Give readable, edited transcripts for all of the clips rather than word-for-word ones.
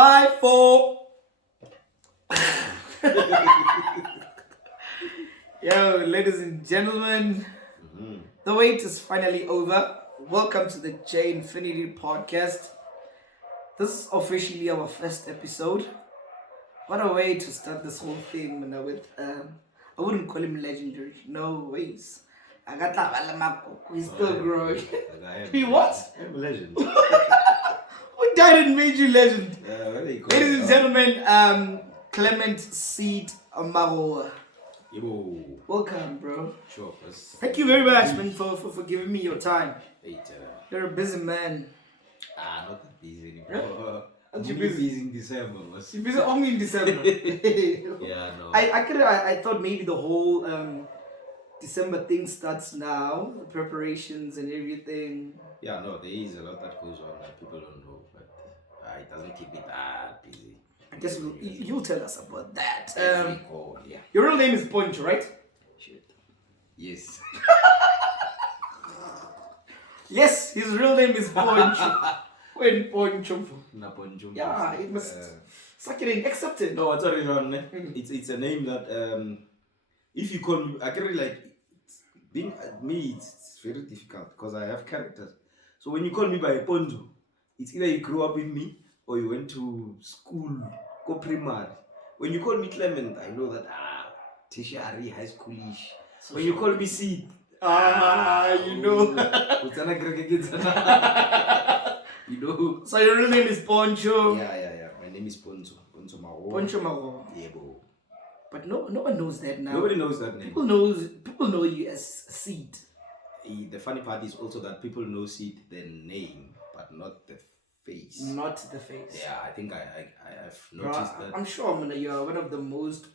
5, 4. Yo, ladies and gentlemen, the wait is finally over. Welcome to the J Infinity podcast. This is officially our first episode. What a way to start this whole thing, man, with I wouldn't call him legendary. No ways. I got that. He's still growing. He what? I'm a legend. Who died and made you legend? Ladies and gentlemen, Clement Ceet Mogale. Yo. Welcome, bro. Sure. Thank you very much, man, for giving me your time. Wait, You're a busy man. not that busy anymore. Aren't I'm you busy? in December. You're busy only in December. Yeah, no. I thought maybe the whole December thing starts now, the preparations and everything. Yeah, no, there is a lot that goes on that people don't know, but it doesn't keep me that busy. I guess you'll tell us about that. Yeah. Your real name is Poncho, right? Shit. Yes. Yes, his real name is Poncho. When Poncho. Naponjum. Yeah, it must suck it in. Accept it. No, what's already wrong, ne? It's a name that if you call me, I can really like being me. It's very difficult because I have characters. So when you call me by Ponzo, it's either you grew up with me or you went to school, go primary. When you call me Clement, I know that tertiary, high schoolish. So when you call me Ceet, you know. You know. So your real name is Poncho. Yeah. My name is Ponzo. Ponzo Mao. Poncho Mogale. Yeah, bro. But no one knows that now. Nobody knows that name. People know you as Ceet. The funny part is also that people know Ceet the name, but not the face. Not the face. Yeah, I think I've noticed that. I'm sure you're one of the most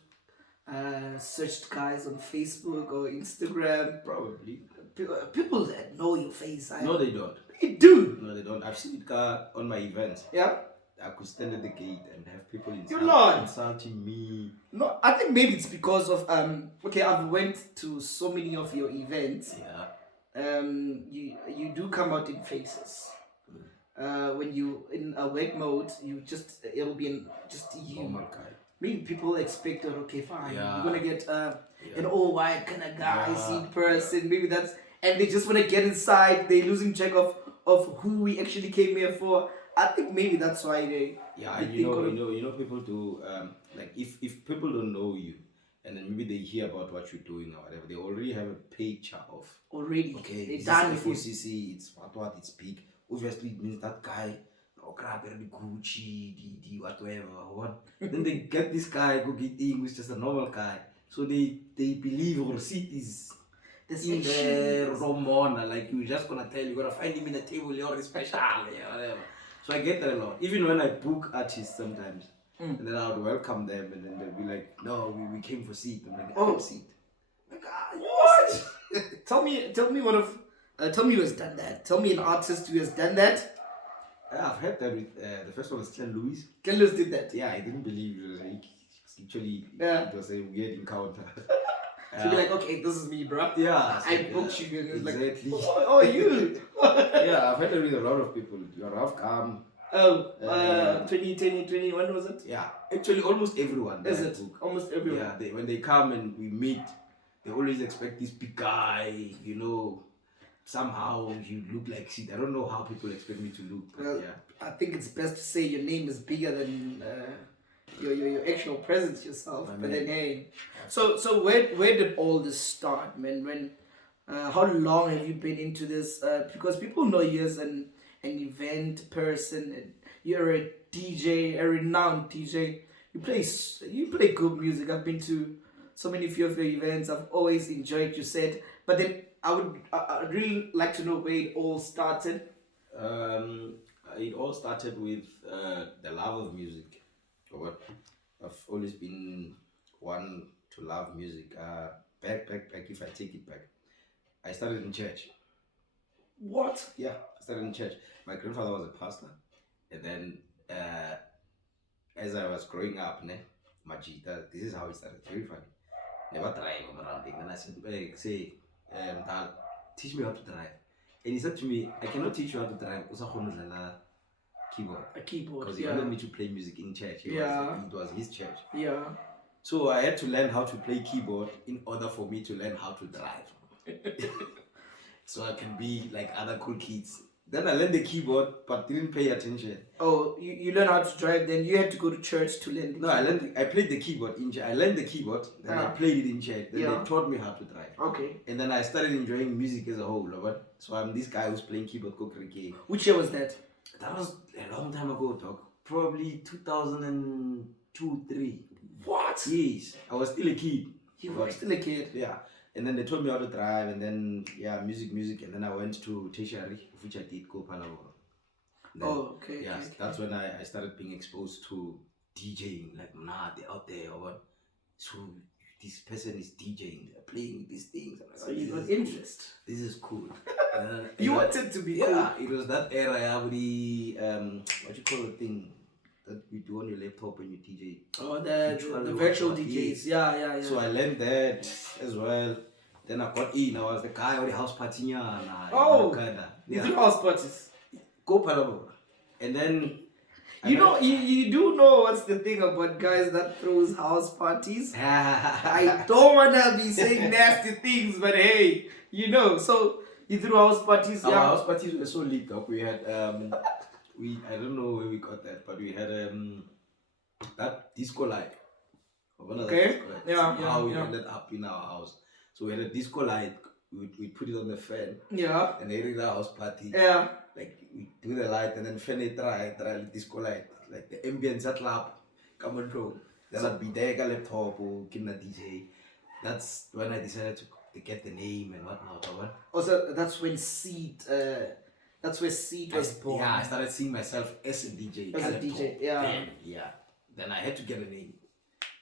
searched guys on Facebook or Instagram. Probably. People that know your face. No, they don't. They do. No, they don't. I've seen it on my events. Yeah. I could stand at the gate and have people insulting me. No, I think maybe it's because of okay, I've went to so many of your events. Yeah. You do come out in faces. When you in a work mode, it'll be just you. Normal guy. Maybe people expect, okay, fine, Yeah. you're gonna get an all white kind of guy, Ceet person. Maybe that's, and they just wanna get inside. They're losing track of who we actually came here for. I think maybe that's why they. Yeah, they you know, people do like if people don't know you, and then maybe they hear about what you're doing or whatever, they already have a picture of. Already. Okay, they this done is with FOCC. It's what it's big. Obviously, it means that guy. The Gucci, the whatever, what. Then they get this guy go get in, who's just a normal guy. So they believe or Ceet is in the Romana, like you're just gonna tell, you're gonna find him in the table, you're special, yeah, whatever. So I get that a lot. Even when I book artists sometimes, and then I would welcome them, and then they'll be like, "No, we came for Ceet." I'm like, "Oh, Ceet." Like, what? Tell me who has done that. Tell me an artist who has done that. I've heard that with the first one was Ken Lewis. Ken Lewis did that. Yeah, I didn't believe it was like actually it was a weird encounter. So be like, okay, this is me, bro. Yeah, I booked you. And exactly. Like, oh, you. Yeah, I've heard it with a lot of people. You're Ralph Kam. 2020, when was it? Yeah, actually almost everyone. Is it? Almost everyone. Yeah, when they come and we meet, they always expect this big guy, you know. Somehow you look like Ceet. I don't know how people expect me to look. But yeah. I think it's best to say your name is bigger than your actual presence yourself. But then hey, so where did all this start, man? When how long have you been into this? Because people know you as an event person, and you're a DJ, a renowned DJ. You play good music. I've been to so many of your events. I've always enjoyed your set. But then I'd really like to know where it all started. It all started with the love of music. I've always been one to love music. Back, if I take it back. I started in church. What? Yeah, I started in church. My grandfather was a pastor. And then as I was growing up, Majita, this is how it started. Very funny. Never tried around. Then I said, hey, say, Dad, teach me how to drive. And he said to me, I cannot teach you how to drive. keyboard. A keyboard, Because he yeah. wanted me to play music in church. It was his church. Yeah. So I had to learn how to play keyboard in order for me to learn how to drive. So I can be like other cool kids. Then I learned the keyboard, but didn't pay attention. Oh, you learn how to drive, then you had to go to church to learn the keyboard. I played the keyboard in church. I learned the keyboard, then I played it in church. Then they taught me how to drive. Okay. And then I started enjoying music as a whole. So I'm this guy who's playing keyboard. Which year was that? That was a long time ago, dog. Probably 2002, 3. What? Yes. I was still a kid. You were still a kid? Yeah. And then they taught me how to drive, and then music, and then I went to tertiary, which I did go Palabora. Okay. Yeah, okay. that's when I started being exposed to DJing. Like, they're out there, or what? So this person is DJing, they're playing these things. So you got interest. This is cool. You wanted to be cool. Yeah, it was that era with the what you call the thing that you do on your laptop when you DJ. Oh, the virtual DJs. Yeah. So I learned that as well. Then I got in. I was the guy with the house party. You do house parties. Go Palabora. And then you do know what's the thing about guys that throws house parties? I don't wanna be saying nasty things, but hey, so you threw house parties. Our house parties were so lit up. We had I don't know where we got that, but we had that disco light. Okay. How we ended up in our house. So we had a disco light. We put it on the fan. Yeah. And every house party. Yeah. Like we do the light and then fan it try disco light. Like the ambience at club, come on bro. Then I'd be there, a laptop or give a DJ. That's when I decided to get the name and whatnot. Also, that's when Ceet. That's where Ceet was born. Yeah, I started seeing myself as a DJ. As a DJ, yeah. Then I had to get a name.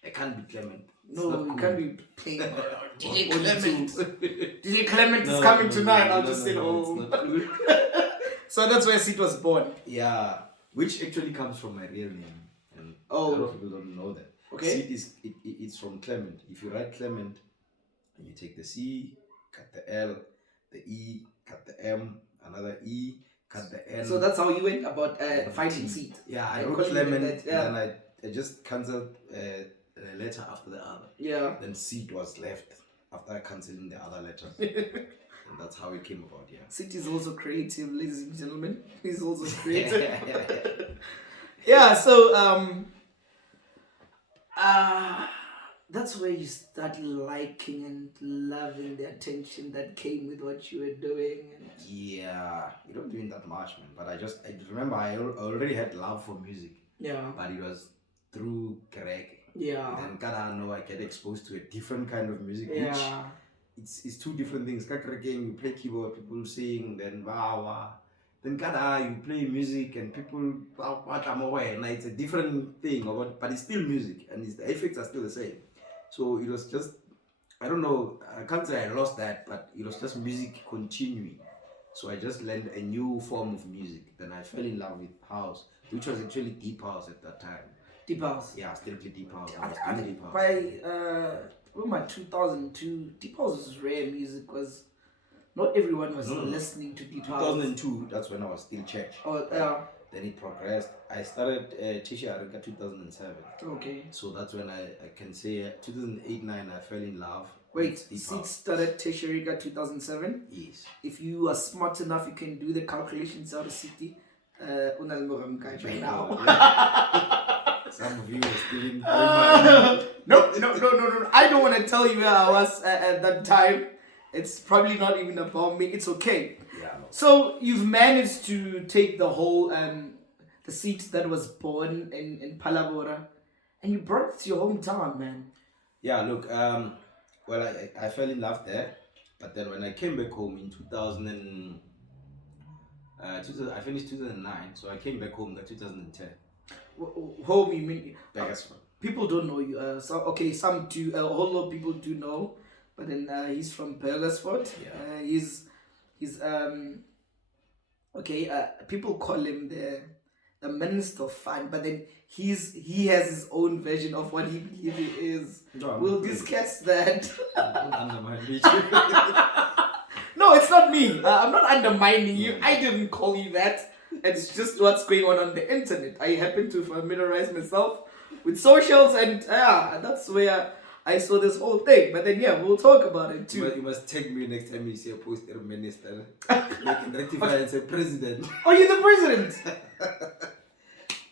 I can't be Clement. No, you can't be playing DJ Clement. DJ Clement is coming tonight. I'll just sit home. So that's where Ceet was born. Yeah, which actually comes from my real name. And a lot of people don't know that. Okay. Ceet it's from Clement. If you write Clement, and you take the C, cut the L, the E, cut the M, another E, cut the N. So that's how you went about finding Ceet. Yeah, I wrote Clement, and then I just cancelled a letter after the other. Yeah. Then Ceet was left after cancelling the other letters. And that's how it came about, yeah. Ceet is also creative, ladies and gentlemen. He's also creative. Yeah, so that's where you start liking and loving the attention that came with what you were doing. Yeah, you don't doing that much, man. But I remember I already had love for music. Yeah. But it was through Kereke. Yeah. And then I get exposed to a different kind of music. Yeah. Which it's two different things. Kereke, you play keyboard, people sing, then wah. Then you play music and people and it's a different thing, but it's still music and the effects are still the same. So it was just, I don't know, I can't say I lost that, but it was just music continuing. So I just learned a new form of music. Then I fell in love with house, which was actually deep house at that time. Deep house? Yeah, still play deep house. I think by 2002, deep house was rare music because not everyone was listening to deep house. 2002, that's when I was still church. Oh, yeah. Then it progressed. I started tertiary in 2007. Okay. So that's when I can say 2008-9 I fell in love. Wait, Ceet started tertiary 2007? Yes. If you are smart enough, you can do the calculations out of city. Right now. Some of you are still in. No. I don't want to tell you where I was at that time. It's probably not even about me. It's okay. Yeah. No. So you've managed to take the whole the Ceet that was born in Palabora, and you brought it to your hometown, man. Yeah. Look. Well, I fell in love there, but then when I came back home in 2000, I finished 2009, so I came back home in 2010. Home, you mean? Bakersford. People don't know you. Some do. A whole lot of people do know, but then he's from Burgersford. Yeah. He's people call him the minister of fun, but then he has his own version of what he believes he is. No, we'll discuss that. Don't undermine me. No, it's not me. I'm not undermining you. I didn't call you that. It's just what's going on the internet. I happen to familiarize myself with socials, and that's where I saw this whole thing. But then we'll talk about it too. You must take me next time you see a post minister. Make it rectify and say president. Oh, you're the president.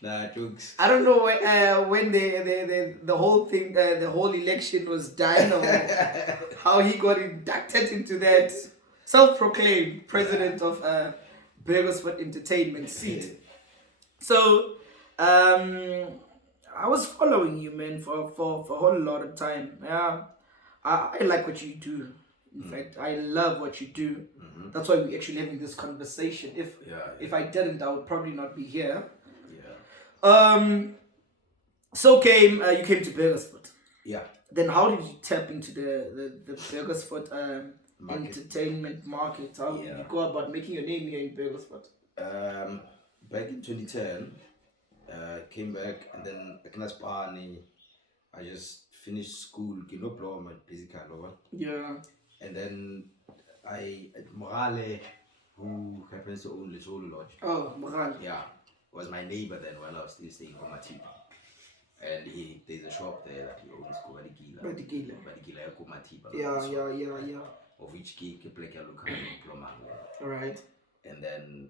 Nah, jokes. I don't know when the whole thing, the whole election was done, or how he got inducted into that self-proclaimed president of Burgersford Entertainment Ceet. So, I was following you, man, for a whole lot of time. Yeah, I like what you do. In fact, I love what you do. Mm-hmm. That's why we're actually having this conversation. If I didn't, I would probably not be here. So you came to Burgersford. Yeah. Then how did you tap into the Burgersford entertainment market? How did you go about making your name here in Burgersford? Back in 2010, came back, and then I just finished school, no problem, basically. Yeah. And then Mogale, who happens to own the Solo Lodge. Oh, Mogale. Yeah. Was my neighbor then while I was still staying for Matiba. And there's a shop there that he owns called Badikila Matiba. Yeah. Of which he like a local diploma. Alright. And then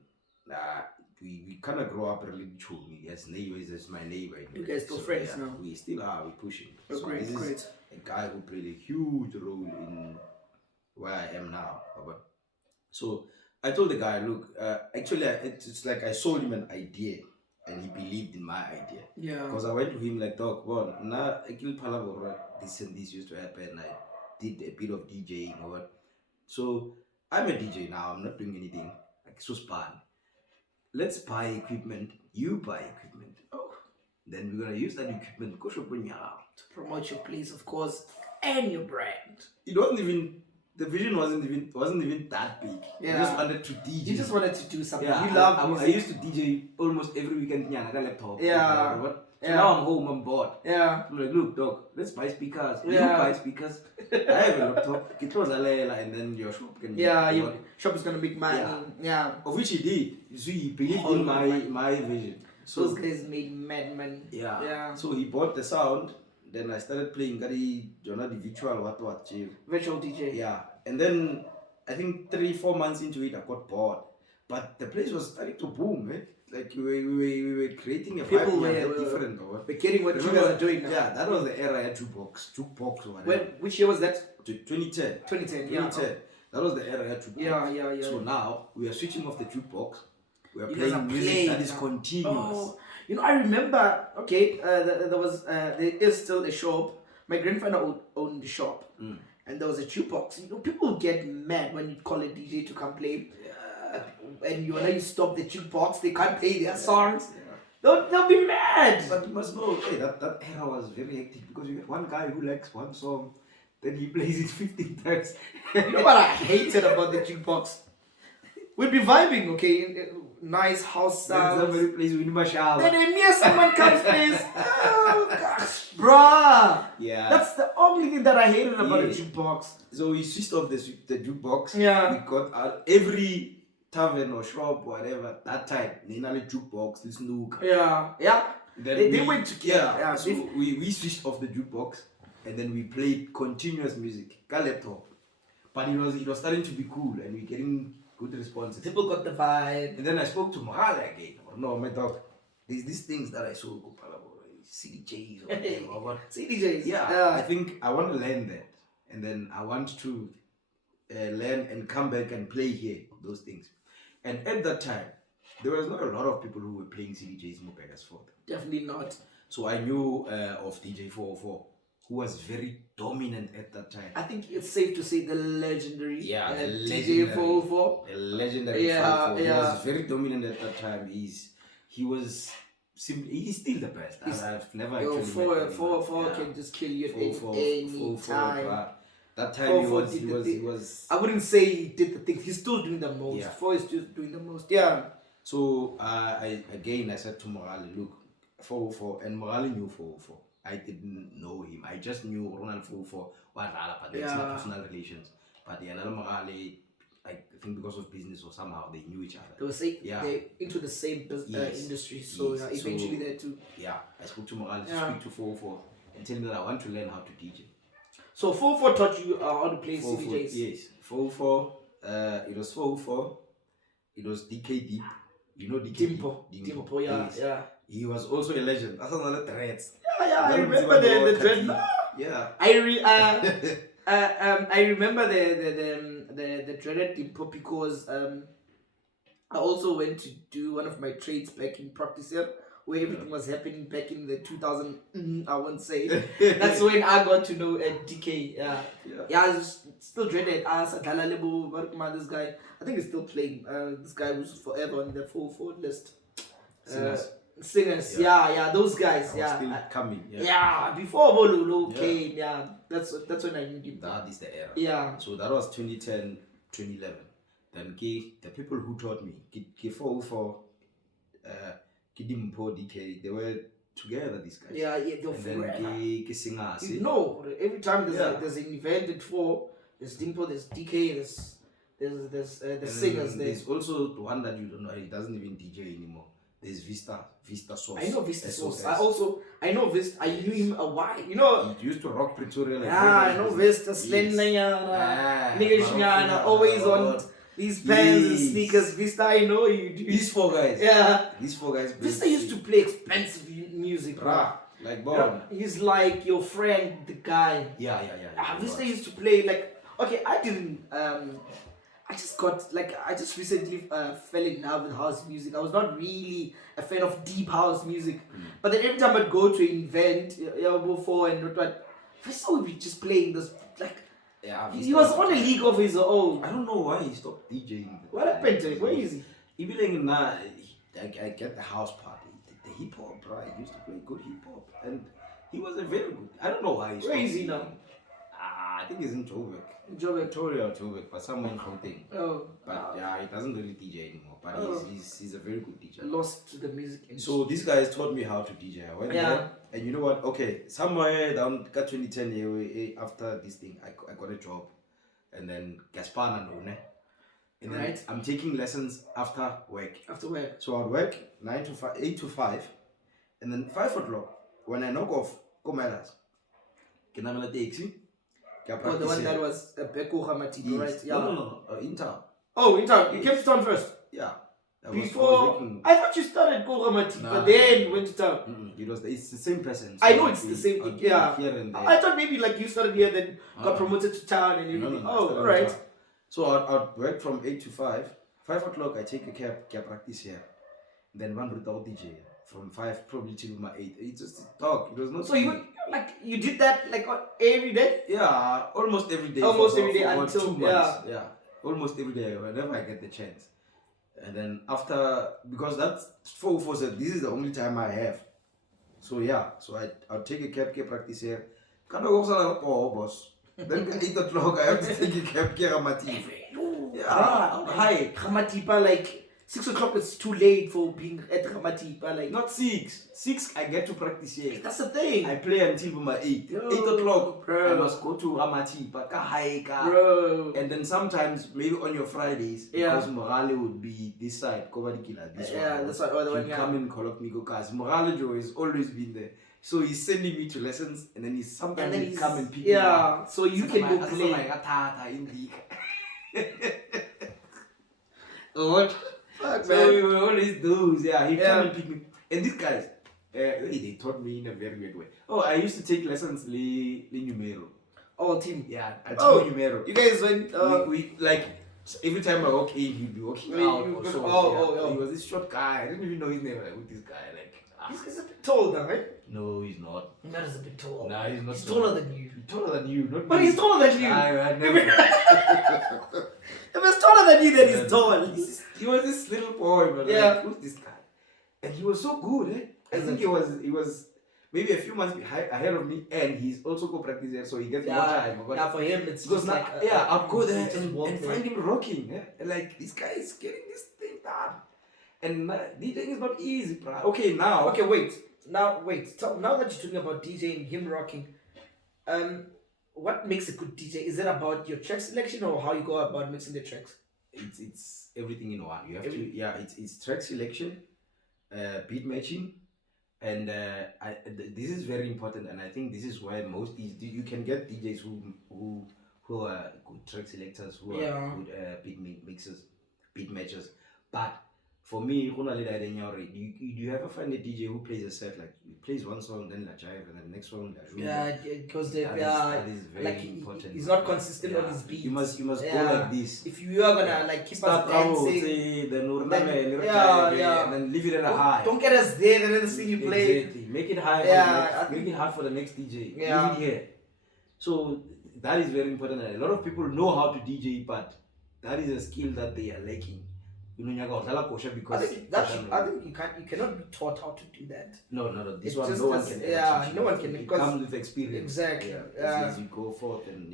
we kind of grow up really chummy as neighbors, as my neighbor. You guys still friends now? We still are, we're pushing. Oh, so great. A guy who played a huge role in where I am now. So I told the guy, look, actually, it's like I sold him an idea, and he believed in my idea. Yeah. Because I went to him like, dog, well, now this and this used to happen. I did a bit of DJing or what. So I'm a DJ now. I'm not doing anything. Like, so span. Let's buy equipment. You buy equipment. Oh. Then we're gonna use that equipment. Go shop to promote your place, of course, and your brand. It wasn't even. The vision wasn't even that big. Yeah. I just wanted to DJ. You just wanted to do something. Yeah, you love music. I used to DJ almost every weekend. I got a laptop. Yeah. So now I'm home, I'm bored. Yeah. I'm like, look, dog, let's buy speakers. You buy speakers. I have a laptop. Get close and then your shop can. Yeah, your shop is gonna make money. Yeah. Of which he did. You see, he believed in my vision. So those guys made mad money. Yeah. So he bought the sound. Then I started playing the virtual DJ. Yeah. And then I think 3-4 months into it, I got bored. But the place was starting to boom, eh? Like we were creating a people were different. We're getting what you guys are doing now. Yeah, that was the era of jukebox or whatever. Which year was that? 2010. 2010, yeah. 2010. That was the era of jukebox. Yeah. So now we are switching off the jukebox. We are playing music that is continuous. Oh. I remember, there is still a shop. My grandfather owned the shop. And there was a jukebox. People get mad when you call a DJ to come play. And you stop the jukebox, they can't play their songs. Yeah. They'll be mad. But you must know, that era was very hectic because you get one guy who likes one song, then he plays it 15 times. You know what I hated about the jukebox? We'd be vibing, okay? Nice house sounds. Then somebody plays with Mashal. Then someone comes plays. Oh gosh, bruh. Yeah. That's the only thing that I hated about the jukebox. So we switched off the jukebox. Yeah. We got out every tavern or shop, whatever, that time, Nina jukebox, this nook. Yeah. Then they went together. Yeah. So we switched off the jukebox and then we played continuous music. Got laptop. But it was starting to be cool and we're getting good responses. People got the vibe. And then I spoke to Mogale again. No, my dog. There's these things that I saw CDJs or what. CDJs. Yeah. I think I want to learn that. And then I want to learn and come back and play here, those things. And at that time, there was not a lot of people who were playing CDJs in Burgersford. Definitely not. So I knew of Dj404, who was very dominant at that time. I think it's safe to say the legendary Dj404. The legendary 404. He was very dominant at that time. He's still the best. I've never actually met him. 404 can just kill you at any time. That time he was. I wouldn't say he did the things. He's still doing the most. Yeah. 4 is still doing the most. Yeah. So I said to Mogale, look, 404, and Mogale knew 404. I didn't know him. I just knew Ronald 404, but that's not personal relations. But Mogale, I think because of business or somehow they knew each other. They were they're into the same industry, so yes. eventually they're too. Yeah, I spoke to Mogale to speak to 404 and tell me that I want to learn how to DJ. So 404 taught you how to play 404, CDJs? Yes, 404, it was 404, it was DK Deep, you know DK Dimpo, yeah, yes. yeah. He was also a legend. That's another threats. Yeah, I remember the dread. Yeah. I remember the dreaded Dimpo because I also went to do one of my trades back in practice here, where everything was happening back in the 2000. I won't say. That's when I got to know DK. I was still dreaded. This guy, I think he's still playing. This guy was forever on the 4 list. Singers, those guys, still coming. Before Bolulu came, that's when I knew him. That is the era. Yeah. So that was 2010, 2011. Then the people who taught me, K404, Kidimpo, DK, they were together, these guys. Yeah, they were forever. Every time there's an event at 4, there's Dimpo, there's DK, there's the singers there. There's also the one that you don't know, he doesn't even DJ anymore. There's Vista Source. I know Vista Source. I know Vista. I knew him a while. You know. He used to rock Pretoria. Like I know Vista. Slendanyana. Nigga always on these pants and sneakers. Vista, I know you. These 4 guys. Yeah. These 4 guys. Vista used to play expensive music, bro. Like Bon. He's like your friend, the guy. Yeah. Vista used to play like. Okay, I didn't. I just recently fell in love with house music. I was not really a fan of deep house music. But then every time I'd go to an event, before and what, Vista would be just playing this, like, he was on a league of his own. I don't know why he stopped DJing. What happened to him? Where is he? He be like, nah, I get the house party. The hip hop, bro. He used to play good hip hop. And he was a very good, I don't know why he stopped. Where is he now? I think he's in Joburg. Joburg, but somewhere in Gauteng. But he doesn't really DJ anymore. But he's a very good DJ. Lost to the music industry. So these guys taught me how to DJ. I went there, and you know what? Okay, somewhere down 2010 after this thing, I got a job, and then Gaspar and then I'm taking lessons after work. So I'd work 9 to 5, 8 to 5, and then 5 o'clock when I knock off, come at us. Can I taxi? The one that was Beko Hamati, right? Yeah. No, in town. Oh, in town. You came to town first? Yeah. Before, I thought you started Go Hamati, but then went to town. It's the same person. So I know it's the same. Yeah. Here and there. I thought maybe like you started here, then got promoted to town and everything. Alright. So I'd work from 8 to 5. 5 o'clock, I take a cab practice here. Then one without DJ. From 5 probably till my 8. It's just a talk. It was not. So you did that like every day? Yeah, almost every day. Almost every day until 2 months. Yeah, almost every day whenever I get the chance. And then after, because that's 404 said this is the only time I have. So I'll take a cab practice here. Can I go boss? Then at 8 o'clock I have to take a cab Ramati. Yeah, hi Ramatipa, like 6 o'clock is too late for being at Ramatipa, like not 6. 6 I get to practice here. That's the thing. I play until my 8. 8 o'clock, bro. I must go to Ramatipa, bro. And then sometimes maybe on your Fridays, because Mogale would be this side, Kobadikila, this one. Yeah, that's what other one. Come and collect me, because Mogale Joe has always been there. So he's sending me to lessons, and then he's come and pick me up. Yeah, so you can go play. What? So we were always those, he come and pick me. And these guys, they taught me in a very weird way. Oh, I used to take lessons le numero. Oh, team. Yeah, I took numero. You guys went. We like every time I walk in, he'd be walking out. He was this short guy. I didn't even know his name. With this guy, like. He's a bit tall now, right? No, he's not. That is a bit tall. Nah, he's not. He's taller than you. He's taller than you, not but me. He's taller than you. I never. If he's taller than you, then he's tall. He was this little boy, but like, who's this guy? And he was so good, eh? I think he was maybe a few months ahead of me, and he's also go practice there, so he gets more time. But for him, it's because just like I'll go there and find him rocking, and like this guy is getting this thing done. And DJing is not easy, bro. Okay, wait. Now that you're talking about DJing, him rocking, what makes a good DJ? Is it about your track selection or how you go about mixing the tracks? it's everything in one. You have to it's track selection, beat matching, and this is very important. And I think this is why most you can get DJs who are good track selectors, who are good beat matchers, but for me, do you ever find a DJ who plays a set like he plays one song, then la jive, and then the next song la rumba? Because that is very like important. he's not consistent on his beats. You must go like this. If you are gonna like keep start us dancing, then and then leave it at a high. Don't get us there, and then see you play. Exactly. Make it high. Make it hard for the next DJ. Yeah. Leave it here. So that is very important. And a lot of people know how to DJ, but that is a skill that they are lacking. Because I think you cannot be taught how to do that. No. This one, no one can. Yeah, no one can. It comes with experience. Exactly. As you go forth and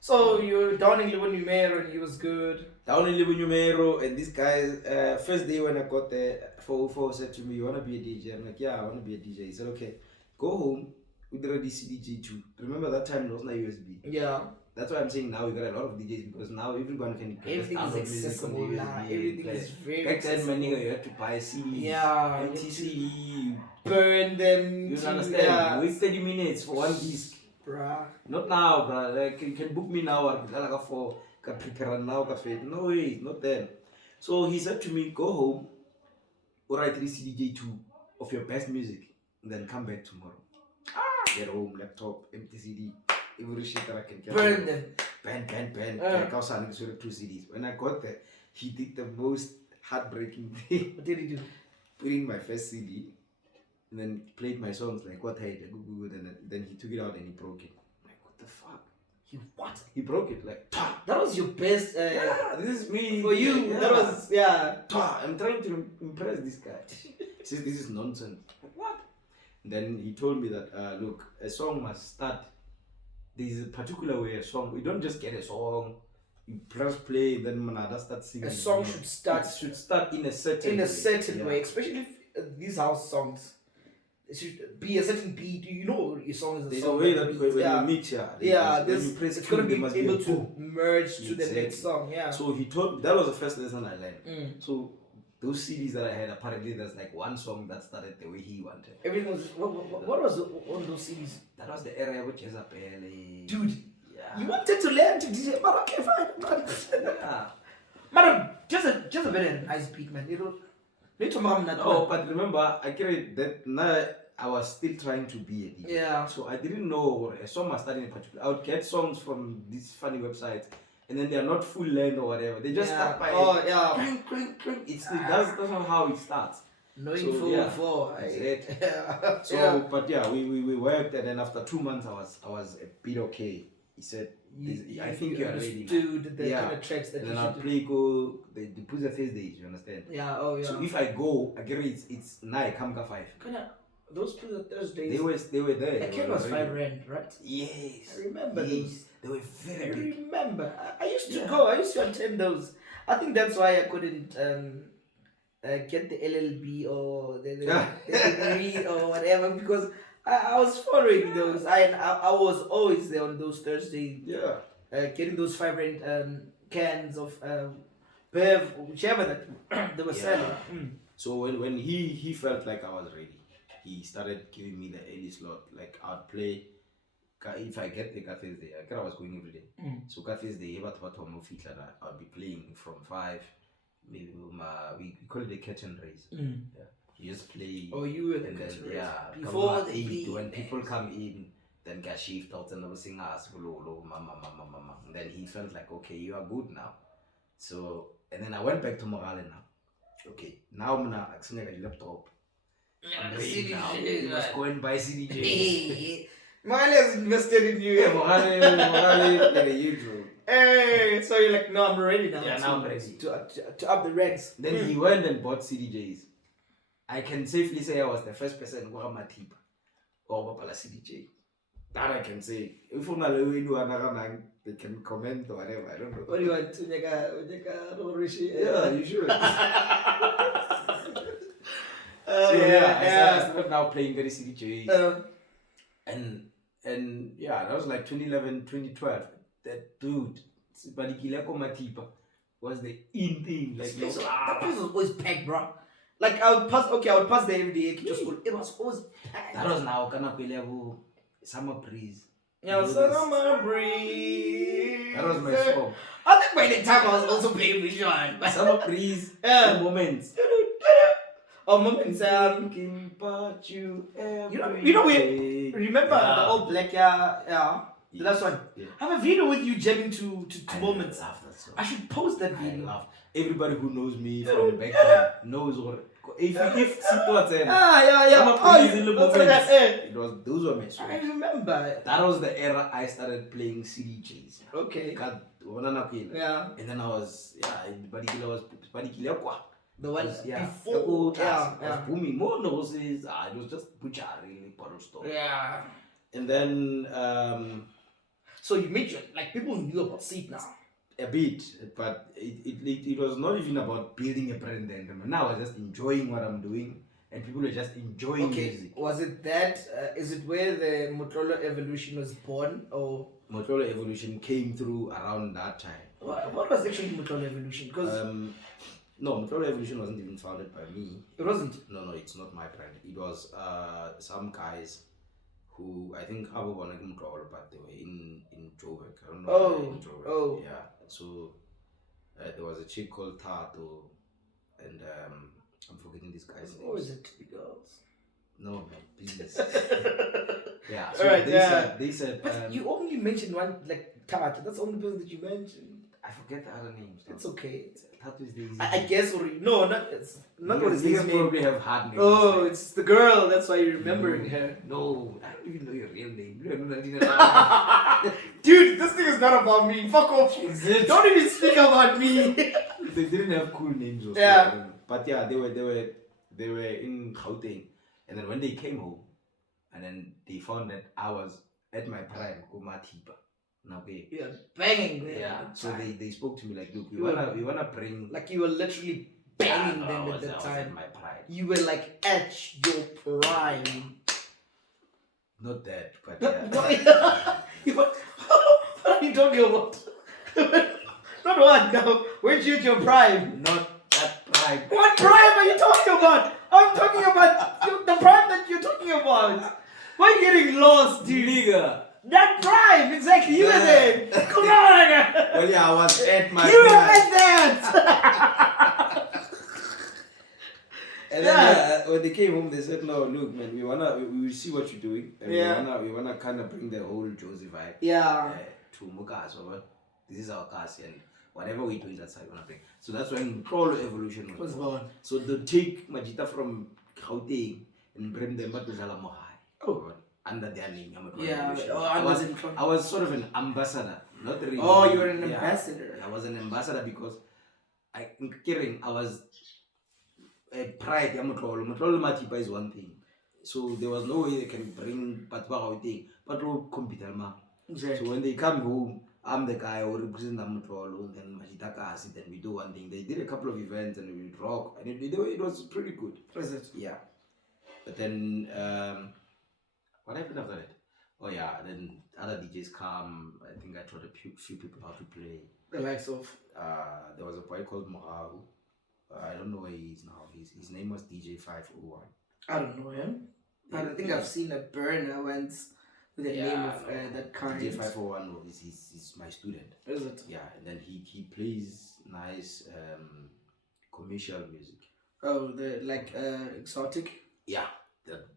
So you were down in Numero and he was good. Down in Numero, and this guy, first day when I got there, 404 said to me, "You wanna be a DJ?" I'm like, "Yeah, I wanna be a DJ." He said, "Okay, go home. We did a DJ2. Remember that time there was no USB." Yeah. That's why I'm saying now we got a lot of DJs because now everyone can everything is accessible. Everything is very back accessible. then, you had to buy a CD. Yeah. MTC. Burn them. You understand? Yeah. Wait 30 minutes for one disc. Bruh. Not now, bruh. Like you can book me now. Can prepare now. No way, not then. So he said to me, "Go home, write 3 CDJ2 of your best music, and then come back tomorrow. Get home, laptop, empty CD." Every shit that I can get. Burn them. Ban. Like I was selling 2 CDs. When I got there, he did the most heartbreaking thing. What did he do? Put in my first CD, and then played my songs like what I did, and then he took it out and he broke it. I'm like, what the fuck? What? He broke it like. That was your best. This is me. For you, that was I'm trying to impress this guy. He says this is nonsense. Like, what? And then he told me that look, a song must start. There's a particular way a song. We don't just get a song, you press play, then Manada starts singing. A song should start in a certain way, especially if, these house songs. It should be a certain beat. You know your song is a there's song. There's a way that when you mix, when you press it's going to be able to merge to the next song. Yeah. So he told that was the first lesson I learned. So those CDs that I had, apparently there's like one song that started the way he wanted. Everything was what was on those CDs? That was the era with Jezabelle. Dude, you wanted to learn to DJ, but okay, fine. Man, Jezabelle had a nice beat, man. No, but remember, I carried that now. I was still trying to be a DJ. Yeah. So I didn't know a song was starting in particular. I would get songs from these funny websites. And then they are not full length or whatever. They just start by crank. That's not how it starts. Knowing 404. Exactly. So, but we worked, and then after 2 months, I was a bit okay. He said, "I think you are ready." Dude, the kind of tracks that. And then I'll play the put the Thursdays. You understand? Yeah. Oh yeah. So if I go, I get it's 9 Kamka 5. Those Thursdays. They were there. The cake was 5 rand, right? Yes. I remember those. They were very big. I remember. I used to go. I used to attend those. I think that's why I couldn't get the LLB or the degree or whatever, because I was following those. I was always there on those Thursdays. Yeah. Getting those 5 rand cans of Bev, whichever that they were selling. So when he felt like I was ready, he started giving me the early slot. Like I'd play. If I get the Thursday, I was going every day. So Thursday, I'll be playing from 5. Maybe we call it the curtain raise. Yeah. You just play. Oh, you were the curtain raise. Yeah. Before the 8, when people come in, then get shift out and sing us, mama. And then he felt like, okay, you are good now. So, and then I went back to Mogale now. Okay, now I'm gonna accelerate a laptop. I'm ready now. You must go and buy CDJ. Mogale has invested in you. Yeah, Mogale, like a usual. Hey, so you're like, no, I'm ready now. Yeah, now I'm ready. To up the ranks. Then he went and bought CDJs. I can safely say I was the first person who got my tip or bought a CDJ. That I can say. If you they can comment or whatever. I don't know. What do you want to Yeah, you should. I started now playing very CDJs. And that was like 2011, 2012. That dude, was the in thing. Like, that place was always packed, bro. Like I would pass there every day. It was always packed. that was now kind of summer breeze. Yeah, summer breeze. That was my song. I think by the time I was also playing Vision. Summer breeze. Yeah. Moments. Oh, moments. Thinking about you. You know we remember the old black yeah. The last one. Yeah. I have a video with you jamming to moments. Love that song. I should post that I video. love everybody who knows me from back then knows what. If Ceet was in it was those were my songs. I remember. That was the era I started playing CDJs. Okay. Yeah. And then I was The one was, before. It was booming. More noses. It was just butcher really bottle store. Yeah. And then So you made your people knew about Ceet now. a bit, but it was not even about building a brand then. Now I was just enjoying what I'm doing, and people are just enjoying music. Was it that? Is it where the Motorola Evolution was born, or Motorola Evolution came through around that time? What was actually Motorola Evolution? Because no, Motorola Evolution wasn't even founded by me. It wasn't. No, it's not my brand. It was some guys who I think I was in Motorola, but they were in Joburg. I don't know. In Joburg. Yeah. So there was a chick called Tato, and I'm forgetting this guy's name. Or is it the girls? No, man, business. Yeah. So Right, they said. But you only mentioned one Tato. That's the only person that you mentioned. I forget the other names. It's okay. Tato is the easy. I guess it's not what his name. Probably have hard names. Oh, it's the girl. That's why you're remembering her. No, I don't even know your real name. Dude, this thing is not about me. Fuck off. Don't even speak about me. They didn't have cool names or Yeah. But yeah, they were in Gauteng, and then when they came home, and then they found that I was at my prime, Kumatipa. Okay. Yeah, banging them. Yeah. So they spoke to me like, look, we wanna bring, like you were literally banging them at the time. My pride. You were like at your prime. Not that, but yeah. What are you talking about? Not what now? Where'd you at your prime? Not that prime. What prime are you talking about? I'm talking about the prime that you're talking about. Why are you getting lost, dude? Nigga. That prime, exactly. You were there. Come on. Well, yeah, I was at my. You were at that. And then when they came home, they said, "No, look, man, we will see what you're doing, and we wanna kind of bring the whole Josie vibe, to Mogale. So this is our cast, and whatever we do, that's how we wanna bring. So that's when Motorola Evolution was born. So they take Majita from Gauteng and bring them back to Mogale. Oh. Under their name, I was sort of an ambassador, not really. Oh, you were an ambassador. I was an ambassador because I was a pride. Motorola Matipa is one thing, so there was no way they can bring Patwa thing, but we'll compete. So when they come home, I'm the guy who represents Motorola, and then Majita then we do one thing. They did a couple of events and we would rock, and it was pretty good. Was it? Yeah. But then what happened after that? Oh yeah, then other DJs come. I think I taught a few people how to play. The likes of? There was a boy called Mogale. I don't know where he is now. His name was DJ404. I don't know him. But I think I've seen a burner once with the name of that kind. DJ401 is my student. Is it? Yeah, and then he plays nice commercial music. Oh, the exotic? Yeah.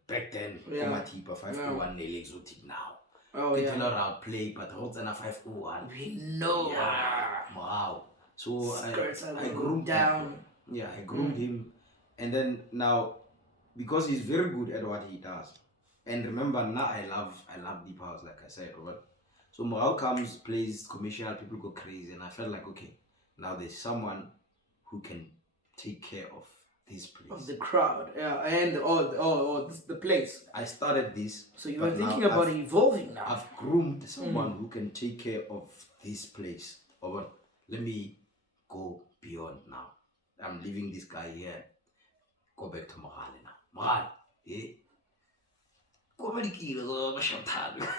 Back then, Matipa 501 exotic now. Oh, yeah. People are play, but holds an 501. We know. Yeah. Wow. So I groomed down. Yeah, I groomed him. And then now, because he's very good at what he does. And remember, now I love deep house, like I said, Robert. So Mogale comes, plays commercial, people go crazy. And I felt like, okay, now there's someone who can take care of this place. Of the crowd, and the place. I started this. So you were thinking about evolving now. I've groomed someone who can take care of this place. Or let me go beyond now. I'm leaving this guy here. Go back to Mogale now. Mogale, yeah.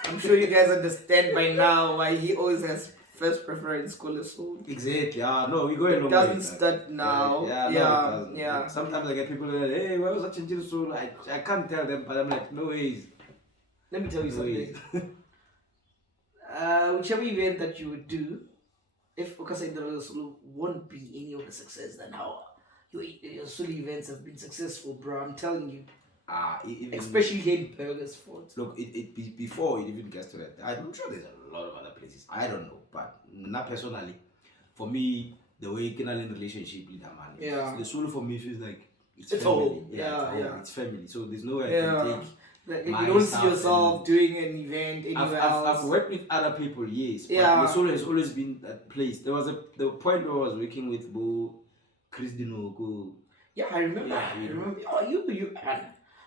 I'm sure you guys understand by now why he always has first preference school soon. Exactly. No, we go a long way. It doesn't start now. Yeah, no, it doesn't. Yeah. Sometimes I get people who are like, hey, why was that changing so? I can't tell them, but I'm like, no ways. Let me tell you something. Whichever event that you would do, if Okasai won't be any of the success than how your Sulu events have been successful, bro. I'm telling you. Especially here in Burgersford. Look, before it even gets to that, I'm sure there's a lot of other places. I don't know, but not personally. For me, the way you can in relationship with a man, the Sulu for me feels like it's family. All. It's family. So there's no way I can take. Like, you don't see yourself doing an event anywhere else. I've worked with other people, yes. But the Solo has always been that place. There was the point where I was working with Chris Dinogo. Yeah, I remember. Oh,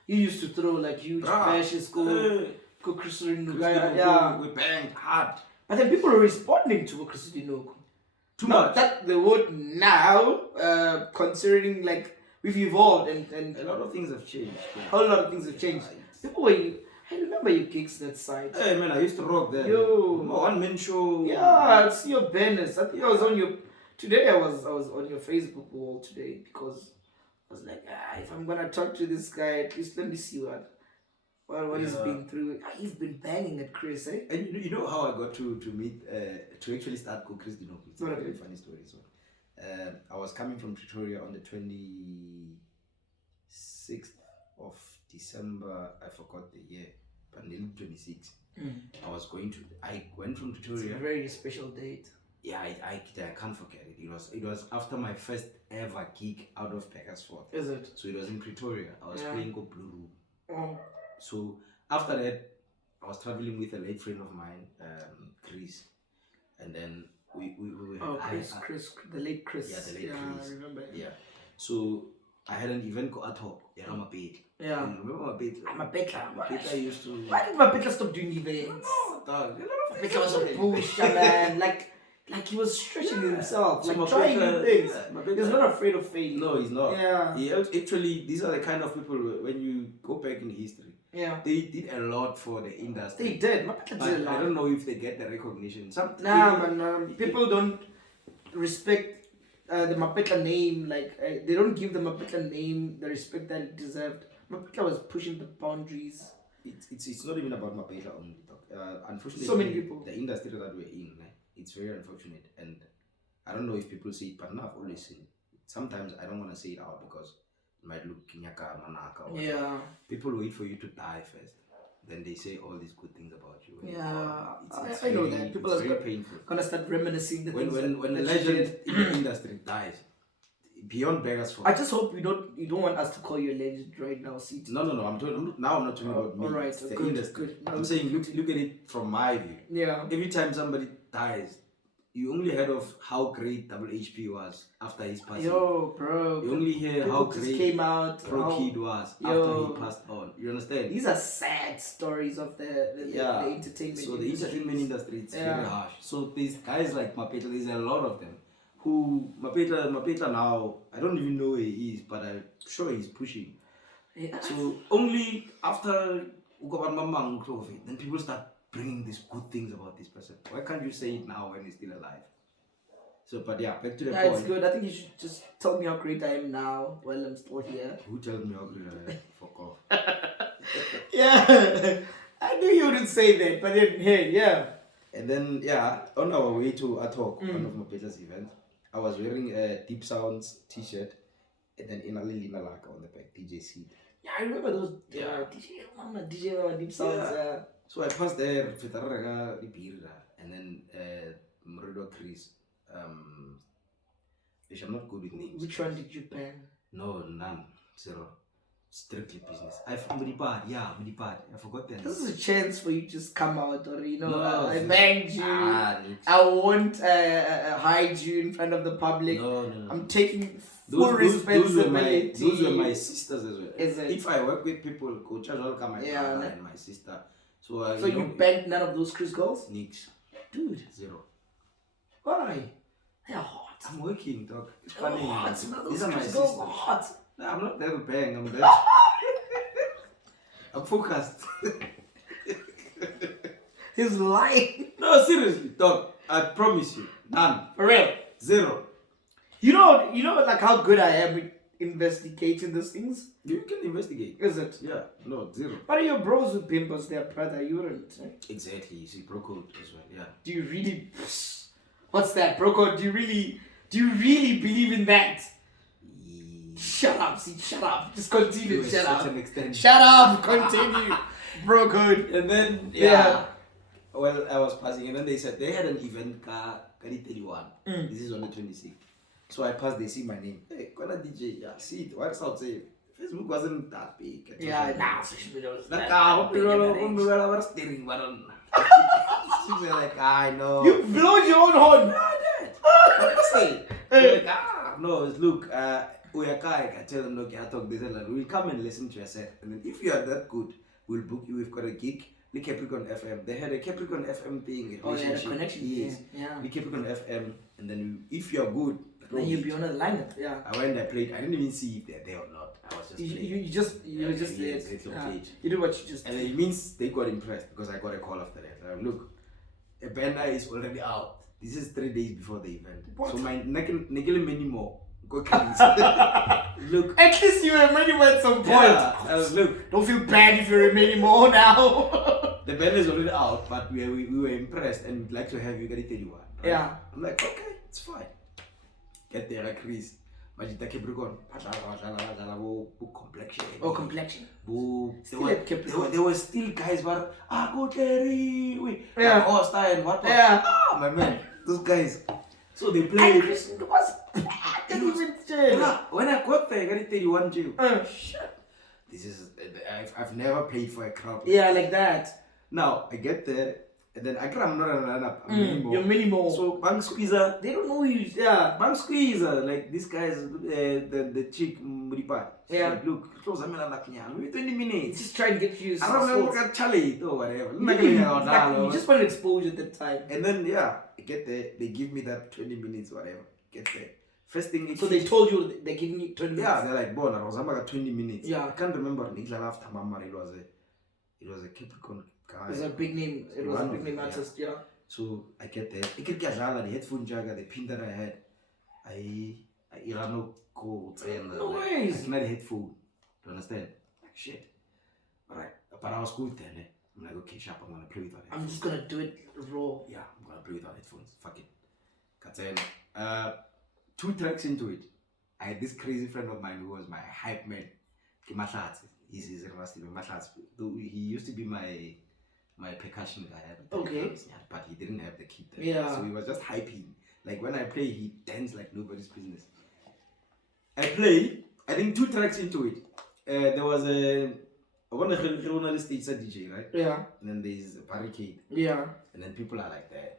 you used to throw like huge bashes, go Chris Dinogo. Yeah, we banged hard. But then people are responding to Chris Dinogo. Too much. That the word now, considering like we've evolved and a lot of things have changed. A lot of things have changed. I remember your gigs that side. Hey man, I used to rock there. Yo, one man show. Yeah, I see your banners. I think I was on your today. I was on your Facebook wall today because I was like, if I'm gonna talk to this guy, at least let me see what he's been through. He's been banging at Chris, eh? And you know how I got to meet to actually start with Chris Dinogo. It's a very funny story. So, I was coming from Pretoria on the 26th of December, I forgot the year, but nearly 26. I went from Pretoria. It's a very special date. Yeah, I can't forget it. It was after my first ever gig out of Burgersford. Is it? So it was in Pretoria. I was playing Go Blue Room. Oh. So after that, I was traveling with a late friend of mine, Chris, and then we Chris, the late Chris. Yeah, the late Chris. I remember. Yeah. So I had an event called ad hoc. I'm a bed. Yeah. You remember my bed? I'm a bedler. I used to. Why did my bedler stop doing events? No, dog. Bedler was a bullshit, man. Like he was stretching himself, so like trying new things. He's not afraid of failure. No, he's not. Yeah. Actually, these are the kind of people when you go back in history. Yeah. They did a lot for the industry. They did. I don't know if they get the recognition. People don't respect the Mapetla name. Like they don't give the Mapetla name the respect that it deserved. Mapetla was pushing the boundaries. It's not even about Mapetla only. Unfortunately, so many people. The industry that we're in, it's very unfortunate, and I don't know if people say it, but I've always seen it. Sometimes I don't want to say it out because it might look kinyaka, manaka. Yeah. People wait for you to die first, then they say all these good things about you. I know that people are gonna start reminiscing the when the legend in the industry dies. Beyond Burgersford. I just hope you don't want us to call you a legend right now, Ceet. No. I'm not talking about me. All right, it's the good, industry. good. I'm saying look at it from my view. Yeah. Every time somebody dies, you only heard of how great Double HP was after his passing. Yo, bro. You only hear how great came out. Pro Kid was after he passed on. You understand? These are sad stories of the entertainment. So the entertainment industry is very harsh. So these guys like Mapetla, there's a lot of them. Who Mapetla now, I don't even know where he is, but I'm sure he's pushing. Yeah. So only after then people start bringing these good things about this person. Why can't you say it now when he's still alive? So, but back to the point. It's good. I think you should just tell me how great I am now while I'm still here. Who tells me how great I am? Fuck off. Yeah. I knew you wouldn't say that, but then, hey, yeah. And then, on our way to Atok, one of Mapeట్లా's events, I was wearing a Deep Sounds t-shirt and then in a Lina Laka on the back, DJ Ceet. Yeah, I remember those DJ Deep Sounds. Yeah. So I passed there, and then Murido Chris. I'm not good with names. Which one did you ban? No, none. Zero. Strictly business. I forgot that. This is a chance for you to just come out, or I No, banged you. I won't hide you in front of the public. No. I'm taking full responsibility. Those were my sisters as well. Is it? If I work with people, Coach will come my brother and my sister. So you banged none of those Chris girls? Nix. Dude. Zero. Why? They're hot. I'm working, dog. It's Oh, funny. hot. These are my Chris sisters. girls are hot. No, I'm not there to bang. I'm there. I'm focused. He's lying. No, seriously, dog. I promise you, none. For real. Zero. You know, like how good I am with investigating these things. You can investigate. Is it? Yeah, no, zero. But your bros with pimples, their brother, you wouldn't. Eh? Exactly. You see, bro code as well. Yeah. Do you really? What's that, bro? Do you really believe in that? Shut up, see, shut up. Just continue. To a Shut up. certain extent. Shut up. Continue, bro. Good. And then Yeah. Well, I was passing, and then they said they had an event car, 31. This is on the 26th. So I passed. They see my name. Hey, Kona DJ. Yeah, Ceet. What's out say? Facebook wasn't that big. Yeah, nah, social media was Like, that big at that age. we're steering, but she's like, I know. You blowed your own horn. No, look, we are I tell them, look, I talk this, and we'll come and listen to your set. And then if you are that good, we'll book you. We've got a gig. The Capricorn FM. They had a Capricorn FM thing. Oh, yeah, the connection. Yes. Yeah. The Capricorn FM. And then if you're good, Then you'll be on the lineup. Yeah. I went, I played. I didn't even see if they're there or not. I was just playing. You just there. Yeah. You do what you just. And it means they got impressed because I got a call after that. Look, a banner is already out. This is 3 days before the event. What? So my negele many more. Go crazy. Look. At least you were many more at some point. Yeah, look. Don't feel bad if you're many more now. The banner is already out, but we were impressed and we'd like to have you get it 31. Right? Yeah. I'm like, okay, it's fine. Get there, like Chris. Majita Capricorn. Complexion. Oh, complexion. There were still guys, but go Terry. Yeah. Style, what? Yeah. My man. Those guys. So they And played. Chris was When I got there, I got it 31 jail. Shit. This is, I've never paid for a crowd. Yeah, like that. Now, I get there, and then I'm not a lineup. You're minimal. So, Bank Squeezer. They don't know you. Yeah. Bank Squeezer, like this guy's, the chick, Muripa. Yeah. Like, look, close, maybe 20 minutes. Just try and get you. I don't know what Charlie or whatever. You just want exposure at that time. And then, yeah, I get there, they give me that 20 minutes, whatever. Get there. First thing, So they told you they're giving you 20 minutes? Yeah, they're like, Bon, I was about 20 minutes. Yeah. I can't remember. After Mama, it was a Capricorn guy. It was a big name. It was a big name artist, yeah. So I get there. I get the headphone jagger, the pin that I had. I no go No ways. I cannot headphone. Do you understand? Like shit. Alright. But I was good then. I'm like, okay, sharp, I'm gonna play without headphones. I'm just gonna do it raw. Yeah, I'm gonna play without headphones. Fuck it. Then 2 tracks into it, I had this crazy friend of mine who was my hype man. He's a rusty though he used to be my percussion guy. Okay. But he didn't have the kit there. Yeah. So he was just hyping. Like when I play, he dance like nobody's business. I play, I think 2 tracks into it. There was one of the stage DJ, right? Yeah. And then there's a barricade. Yeah. And then people are like that.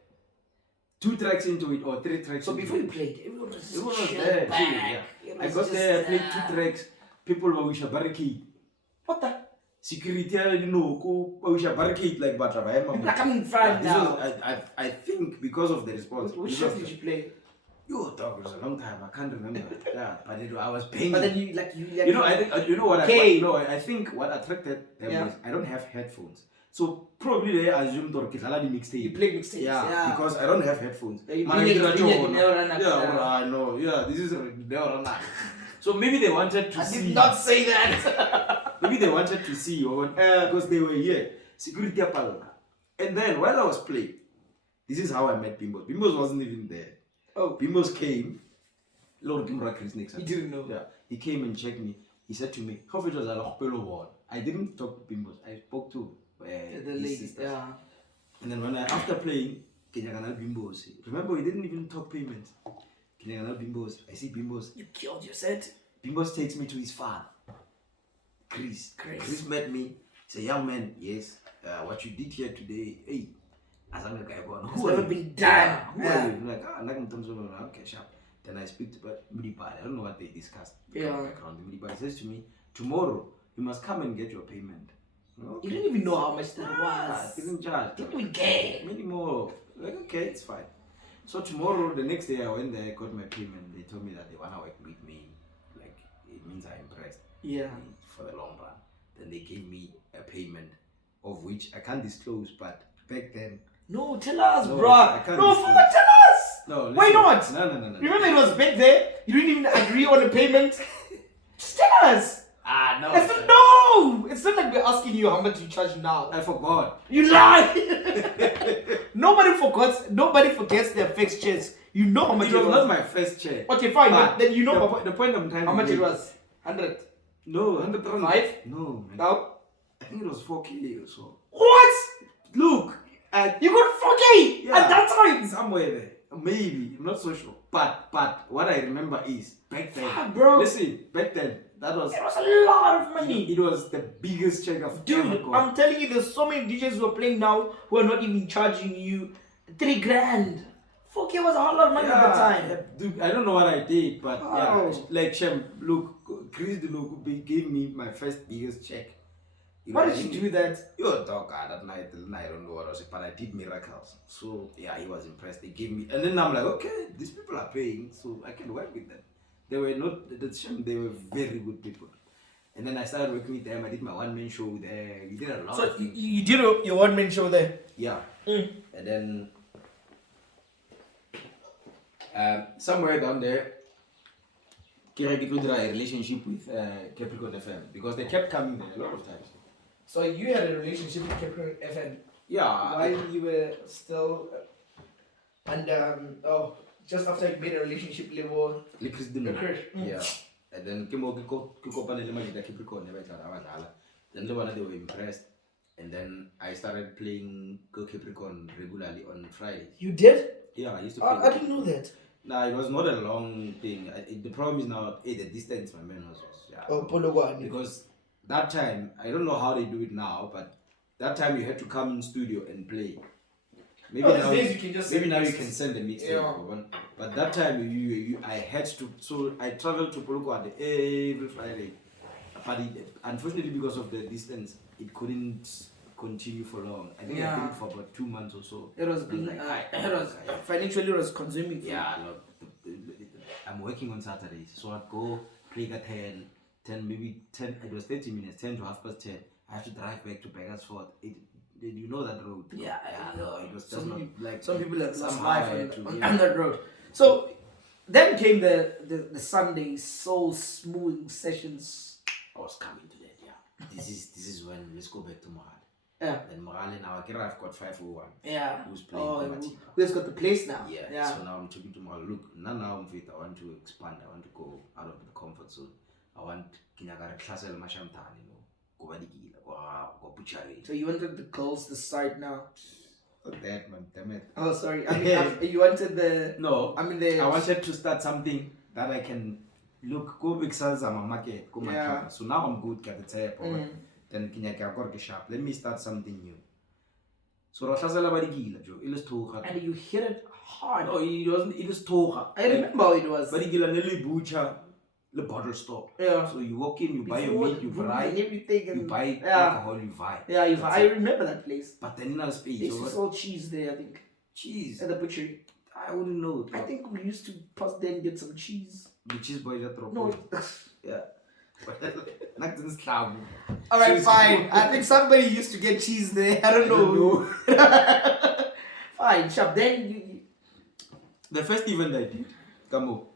2 tracks into it or 3 tracks. So into before it. you played, everyone was there. back. Yeah. I got there, I played 2 tracks. People were with a barricade. What the? Security, go with a barricade like Batra. People are coming in front now. I think because of the response. Which shift did you play? Yo, dog, it was a long time. I can't remember. Yeah, but I was paying. But then you know, I think you know what I think what attracted them was I don't have headphones. So probably they assumed that the mixtape. You play mixtapes. Yeah, because I don't have headphones. You I know. Yeah, this is never run. So maybe they wanted to see. I did not say that. Maybe they wanted to see because they were here. Security apal. And then while I was playing, this is how I met Bimbos. Bimbos wasn't even there. Oh. Bimbos came. Lord Kimra Chris next. He didn't know. Yeah. He came and checked me. He said to me, how it was a I didn't talk to Bimbos. I spoke to the lady. Yeah. And then after playing, Bimbos. Remember, we didn't even talk payments. Bimbos. I see Bimbos. You killed your set. Bimbos takes me to his farm. Chris met me. He's a young man. Yes. What you did here today, hey. As I'm like, it's never been done. I'm like, okay, sharp. Then I speak to Mudipad. I don't know what they discussed. Background. Mudipad says to me, tomorrow you must come and get your payment. Okay. You didn't even know how much that was. I didn't charge. Didn't even care. Many more. Like, okay, it's fine. So tomorrow, the next day I went there, I got my payment. They told me that they want to work with me. Like, it means I'm impressed. Yeah. For the long run. Then they gave me a payment of which I can't disclose, but back then No, tell us, No, bro. I can't No, disclose. for what? Tell us. No, Why listen. not? No. Remember, it was back there. You didn't even agree on the payment. Just tell us. No. It's not like we're asking you how much you charge now. I forgot. You lie. Nobody forgets their fixed checks. You know how much It was not my first check. Okay, fine. But then you know the point I'm trying how to much make- it was. 100. No, 100. 5? No, man. No. I think it was 4K or so. What? Look, You got 4K Yeah. at that time. somewhere there. Maybe. I'm not so sure. But what I remember is back then. Fuck, bro. Listen, back then, that was It was a lot of money. it was the biggest check I've ever Dude, got. I'm telling you, there's so many DJs who are playing now who are not even charging you 3 grand. 4K was a whole lot of money at the time. Yeah, dude, I don't know what I did, but Wow. yeah, like Shem, look, Chris Deloku gave me my first biggest check. Why did you do that? You're a dog guy that night. I don't know what I was, but I did miracles. So yeah, he was impressed. They gave me, and then I'm like, okay, these people are paying, so I can work with them. They were not that's Shem. They were very good people. And then I started working with them. I did my one-man show there. We did a lot. So of things. you did your one-man show there? Yeah. Mm. And then somewhere down there, Kira did a relationship with Capricorn FM because they kept coming there a lot of times. So you had a relationship with Capricorn FM Yeah. while you were still just after you made a relationship level. Le Chris Dino. Chris. Mm. Yeah. And then Kiko Capricorn never then they were impressed. And then I started playing Capricorn regularly on Fridays. You did? Yeah, I used to play. I didn't know that. Nah, it was not a long thing. The problem is now, the distance my man was yeah. Oh, Pologwani. Because that time, I don't know how they do it now, but that time you had to come in studio and play. Maybe now these days you can just maybe send now you mixes. can send a mixtape. Yeah. But that time I had to. So I traveled to Polokwane every Friday. But unfortunately, because of the distance, it couldn't continue for long. I think I did it for about 2 months or so. It was financially it was consuming. Yeah, look, I'm working on Saturdays, so I'd go play at 10, maybe 10. It was 30 minutes, 10 to 10:30. I have to drive back to Beggarsford. You know that road? Yeah, no, it was just not like some people have lost somehow life I had to, on that road. So then came the Sunday soul smoothing sessions. I was coming to that. Yeah, this is when let's go back to Mogale. Yeah. Then Mogale now I've got 501. Yeah. Who's playing? Who's got the place now? Yeah. So now I'm talking to Mogale. Look, now I'm fit. I want to expand. I want to go out of the comfort zone. I want Kinyagara Classel Mashamtani. So you wanted the girls this side now? That man, damn it. Oh, sorry. I mean, you wanted the. No. I mean, I wanted to start something that I can go big sales on my market. Go Yeah. So now I'm good. Get the tape. Then can I get sharp? Let me start something new. So Rashazala Badigila, Joe. It was Toha. And you hit it hard. No, it wasn't. It was Toha. I remember how it was. Badigila Nelly Butcher. The bottle store. Yeah. So you walk in, you buy your meat, you fry, and everything, and you buy yeah. alcohol, you buy. Yeah, I remember that place. But then in our space, They used to sell cheese there, I think. Cheese. At the butchery. I wouldn't know. I think we used to pass there and get some cheese. The cheese boys are throw. No. Yeah. Not this cloud. Alright, fine. I think somebody used to get cheese there. I don't know. Fine, sharp. Then you. The first event I did, Kamo,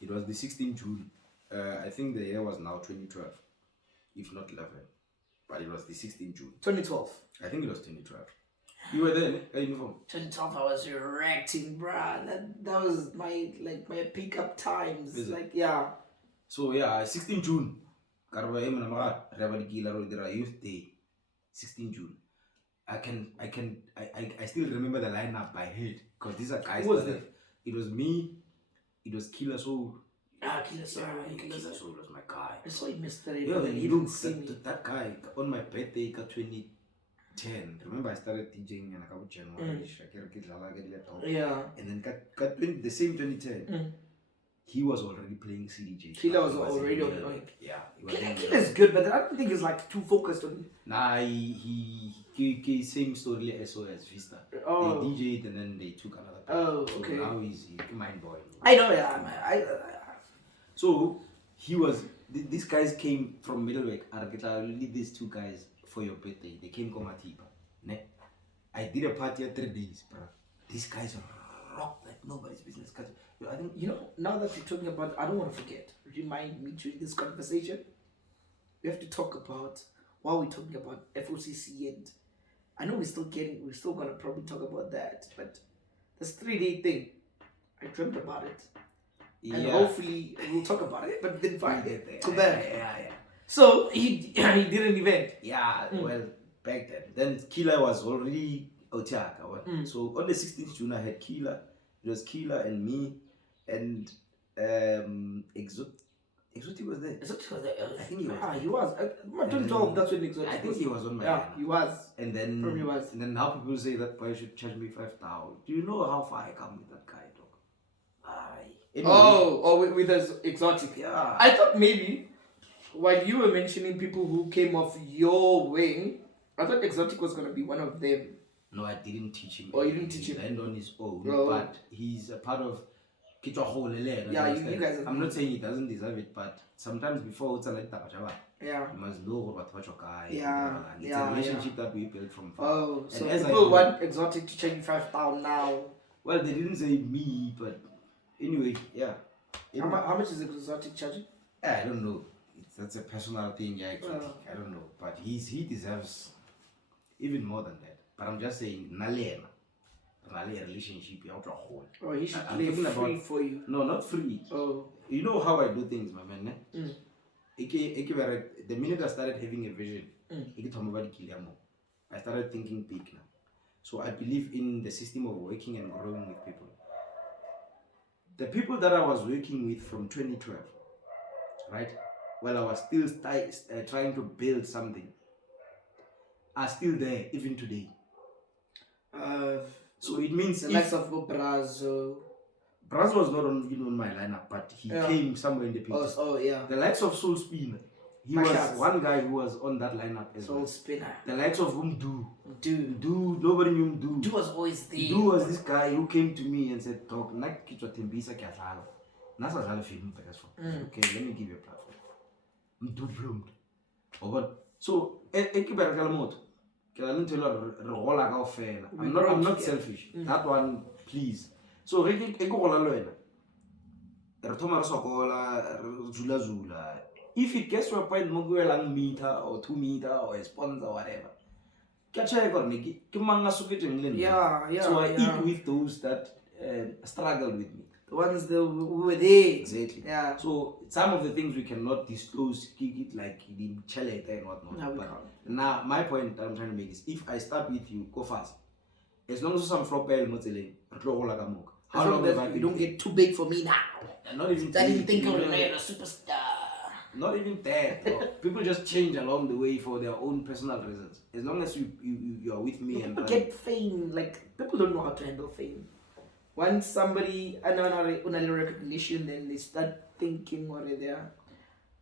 it was the 16th June. I think the year was now 2012, if not 11, but it was the 16th June. 2012. I think it was 2012. You were there, eh? Uniform. 2012, I was erecting, bruh. That was my pick up times. Is it? Like, yeah. So yeah, 16 June. Karaba Emanama, Rabadikila Rodera Youth Day. 16 June. I still remember the lineup by head because these are guys. Who was there? It was me. It was Killer Soul. Killer Soul. Killer Soul was my guy. I saw him yesterday. Yeah, but he you didn't know, see me. that guy on my birthday, 2010. Remember, I started DJing and I got January. Yeah. And then the same 2010, he was already playing CDJ. Killer was already on it. Yeah. Killer's good, but I don't think he's like too focused on. Nah, he same story as Vista. Oh. They DJ'd and then they took another. Oh, so okay. now he's mind boy. I know, yeah. So he was. These guys came from Middlewick. I will lead these two guys for your birthday. They came from Matiba, ne? I did a party at 3 days, bro. These guys rock like nobody's business. I think now that you're talking about, I don't want to forget. Remind me during this conversation. We have to talk about while we're talking about FOCC, and I know we're still gonna probably talk about that, but this 3-day thing, I dreamt about it. And hopefully we'll talk about it, but then fine. Go back. Yeah. So he did an event. Yeah, well, back then Killer was already Otiaka. So on the 16th June I had Killer. It was Killer and me and Exotic was there. I think he was. He was. 2012, that's when Exotic I think he was on my Yeah, he was. And then Probably was. And then now people say that boy should charge me 5,000. Do you know how far I come with that guy, dog? Anyway. With his Exotic. Yeah. I thought maybe while you were mentioning people who came off your wing, I thought Exotic was gonna be one of them. No, I didn't teach him. Oh, you didn't teach him? He learned on his own. Oh. But he's a part of Kitwa Hole. Yeah, you guys. I'm not saying he doesn't deserve it, but sometimes before it's like that, Yeah. you must know what your guy. Yeah. It's a relationship that we built from far. Oh, And so as people want Exotic to charge you 5,000 now. Well, they didn't say me, but anyway, yeah. How much is Exotic charging? I don't know. That's a personal thing, yeah. I don't know, but he deserves even more than that. But I'm just saying, Nalena relationship, you whole. Oh, he should I'm play talking free about- for you. No, not free. Oh. You know how I do things, my man. The minute I started having a vision, I started thinking big now. So I believe in the system of working and growing with people. The people that I was working with from 2012, right? While I was still trying to build something, are still there even today. So it means the likes of Brazo. Brazo was not on my lineup, but he came somewhere in the picture. Oh yeah. The likes of Soul Spinner. He was one guy who was on that lineup as Soul well. Spinner. The likes of Do, nobody knew Do. Do was always there. Do was this guy who came to me and said, "Talk, nak kitwa tembisa kyazalo. Nasa zalo film Okay, let me give you a platform." Do bloomed. So, I'm not selfish. That one, please. So, if it gets to a point, Mogale meter or 2 meter or a sponsor or whatever, yeah. So I eat with those that struggle with me. The ones that who were there. Exactly. Yeah. So some of the things we cannot disclose, keep it like the chalete and whatnot. No, we but can't. now my point that I'm trying to make is, if I start with you, go fast. As long as some flopel mozzarella, how long that you don't get too big for me now. Not even I didn't think of a superstar. Not even that. People just change along the way for their own personal reasons. As long as you are with me and people get fame, like people don't know how to handle fame. Once somebody another recognition, then they start thinking what are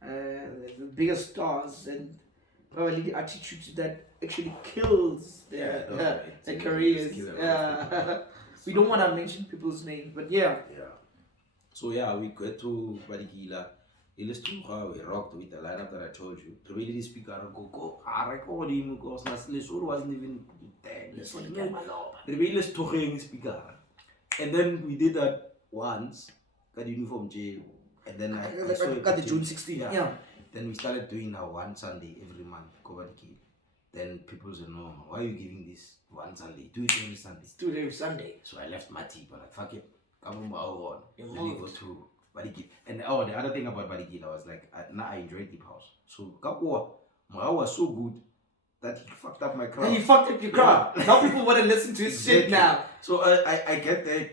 the biggest stars, and probably the attitude that actually kills their careers. Yeah. We don't want to mention people's names, but yeah. So we go to Badikila. Let's do how we rocked with the lineup that I told you. The way the speaker go, I record him because Nasle wasn't even there. Let's talking speaker. And then we did that once, got uniform jail. And then I got the June 16th. Yeah. Then we started doing our one Sunday every month, Kobadiki. Then people said, "No, why are you giving this one Sunday? Do it every Sunday." Do it every Sunday. So I left my team, but like, fuck it. Come on. Let me go to Badiki. And the other thing about Badiki, I was like, I enjoyed Deep House. So Kapua was so good that he fucked up my crowd. And he fucked up your crowd. Now people want to listen to his shit now. So I get there,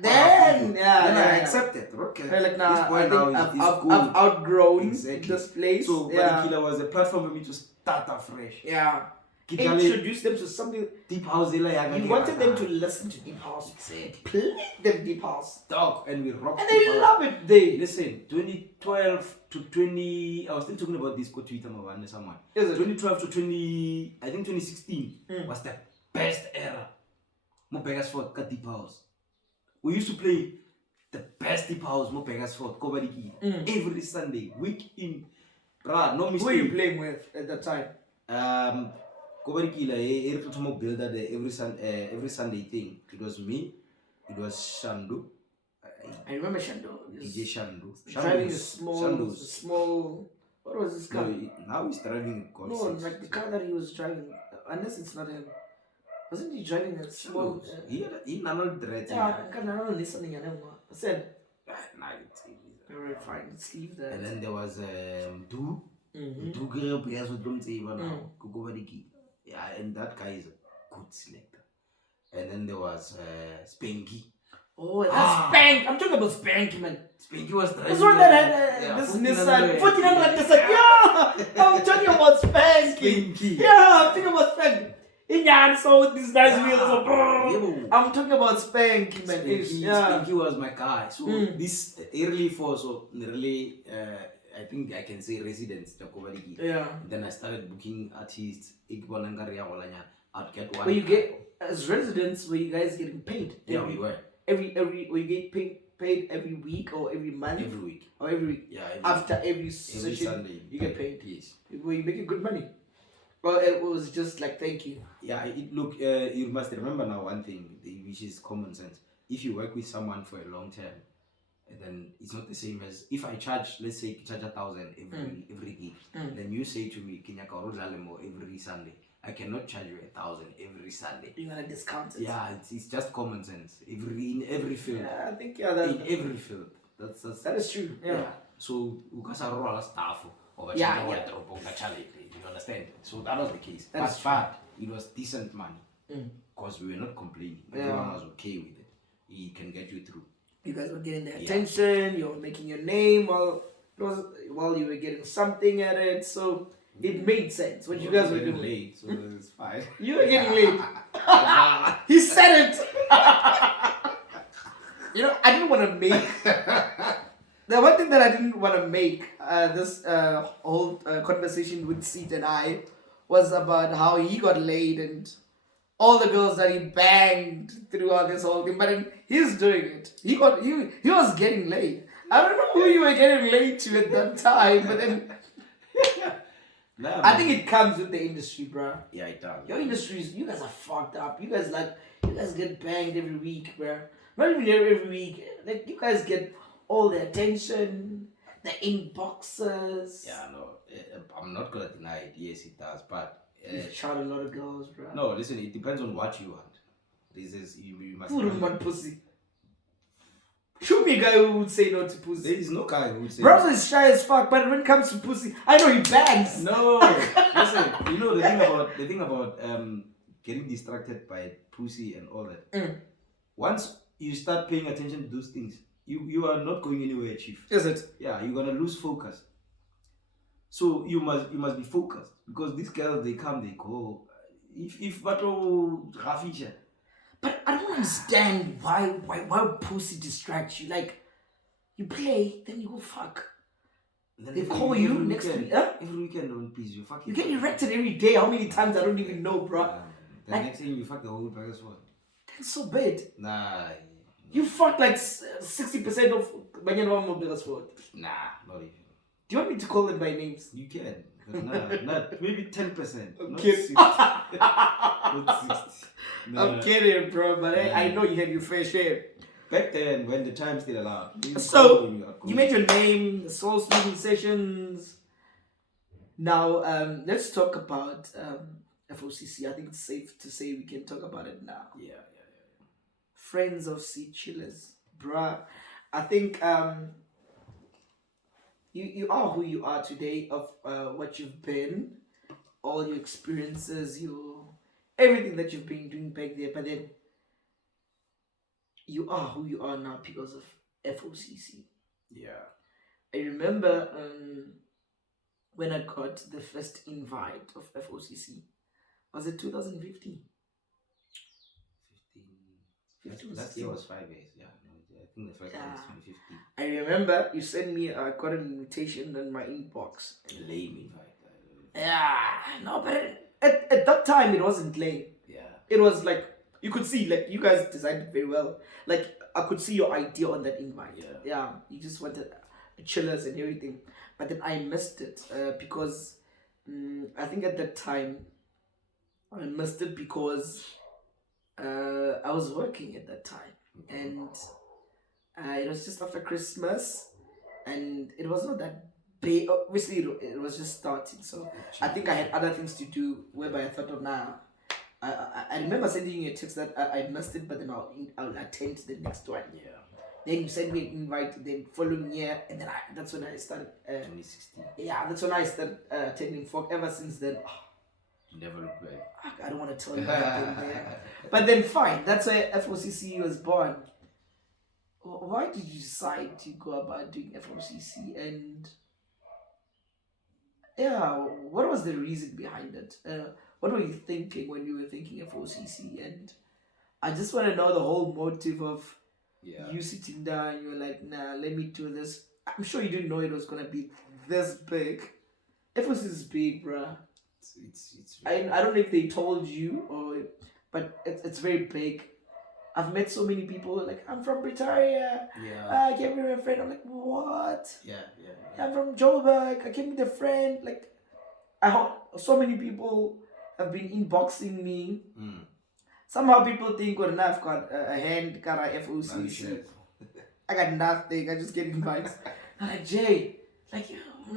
then I accept it. Okay. Like, nah, this boy I now think is I've outgrown this place. So Badikila was a platform for me to start afresh. Yeah. Introduce them to something. Deep House. You wanted them to listen to Deep House. Exactly. Play them Deep House. Dog, and we rock. And they love it. They listen. 2012 to 20. I was still talking about this. Go Twitter, someone. Is it? 2012 to 20. I think 2016 was the best era. Mobegasford got Deep House. We used to play the best Deep House. Mobegasford, Kobadiki, every Sunday, week in. Bruh, no mistake. Who are you playing with at that time? Kobarikila, every time build that every Sunday thing. It was me, it was Shandu. I remember Shando. DJ Shandu. Driving a small. What was this car? No, now he's driving a No, like the car that he was driving. Unless it's not him. Wasn't he driving a small? He not dread. Yeah, I can't remember listening. I said. Alright, fine. Let's leave that. And then there was Du. Du girl players with don't say even now. Yeah, and that guy is a good selector. And then there was Spanky. Oh, that's Spank. I'm talking about Spanky, man. Spanky was driving. This one that had this Nissan 1400 Nissan. Yeah, I'm talking about Spanky. Yeah, I'm talking about Spanky. So with these nice wheels, I'm talking about Spanky, man. Spanky was my guy. So this early for I think I can say residents. Yeah. Then I started booking artists. I'd get one. Where you get as residents, were you guys getting paid? Yeah, we were. Were you get paid every week or every month? Every week. Or every week? Yeah. After every session, Sunday, you get paid. Yes. Were you making good money? Well, it was just like thank you. Yeah, look, you must remember now one thing, which is common sense. If you work with someone for a long term, then it's not the same as if I charge, let's say, 1,000 every gig. Then you say to me, every Sunday. I cannot charge you 1,000 every Sunday. You're gonna discount it. Yeah, it's just common sense. In every field. Yeah, I think in every field. That is true. Yeah. So you can roll a staff or yeah. You understand? So that was the case. But it was decent money because we were not complaining. Everyone was okay with it. He can get you through. You guys were getting the attention. You were making your name while you were getting something at it. So it made sense what you guys were doing. Late, so it's fine. You were getting late. He said it. I didn't want to make. The one thing that I didn't want to make this whole conversation with Ceet and I was about how he got laid and all the girls that he banged throughout this whole thing. But then he's doing it. He was getting laid. I don't know who you were getting laid to at that time, but then I think it comes with the industry, bro. Yeah, it does. Your industries, you guys are fucked up. You guys get banged every week, bro. Not even every week. Like you guys get all the attention, the inboxes. Yeah, no, I'm not gonna deny it. Yes, it does, but you've shot a lot of girls, bro. No, listen, it depends on what you want. This is you must. Who would want pussy? Show me a guy who would say no to pussy. There is no guy who would say. Bro is shy as fuck, but when it comes to pussy, I know he bangs. No, listen. You know the thing about getting distracted by pussy and all that. Once you start paying attention to those things, you are not going anywhere, chief. Is it? Yeah, you're gonna lose focus. So you must be focused because these girls they come they go. If Rafisha. But I don't understand why pussy distracts you. Like you play, then you go fuck. Then they call you next week. Every weekend on please you fuck. You get erected every day. How many times I don't even know, bro. The next thing you fuck the whole bag as well. That's so bad. Nah. You fuck like 60% of Banyanwa Mogale. Nah, not even. Do you want me to call them by names? You can. Not maybe 10%. I'm not kidding. 60. Not 60. I'm kidding, bro, but I know you had your fair share. Back then, when the time still allowed. So, you made your name, soul sleeping sessions. Now, let's talk about FOCC. I think it's safe to say we can talk about it now. Yeah. Friends of Ceet Chillers, bruh. I think you are who you are today of what you've been, all your experiences, everything that you've been doing back there. But then you are who you are now because of FOCC. Yeah. I remember when I got the first invite of FOCC. Was it 2015? Last year was 5 years, yeah. I think the first one was 2015. I remember you sent me, I got an invitation in my inbox. Lame invite. Yeah, no, but at that time it wasn't lame. Yeah. It was like, you could see, like, you guys designed it very well. Like, I could see your idea on that invite. Yeah, you just wanted chillers and everything. But then I missed it because I think at that time I missed it because I was working at that time, and it was just after Christmas, and it was not that big. Obviously, it was just starting, so I think I had other things to do. Whereby I thought of now. I remember sending you a text that I missed it, but then I'll attend the next one. Yeah. Then you sent me an invite. Then following year, and then that's when I started. 2016. Yeah, that's when I started attending FOCC. Ever since then, Never look back. I don't want to tell you what happened there. But then fine, that's why FOCC was born. Why did you decide to go about doing FOCC, and what was the reason behind it? What were you thinking when you were thinking FOCC? And I just want to know the whole motive of you sitting down. You were like, nah, let me do this. I'm sure you didn't know it was gonna be this big. FOCC is big, bruh. It's I don't know if they told you but it's very big. I've met so many people like, I'm from Pretoria. I came with a friend. I'm like, what? Yeah. I'm from Joburg. I came with a friend. Like, so many people have been inboxing me. Somehow people think, well, now I've got a hand, got a FOCC. I got nothing. I just get invites. I'm like, Jay, like,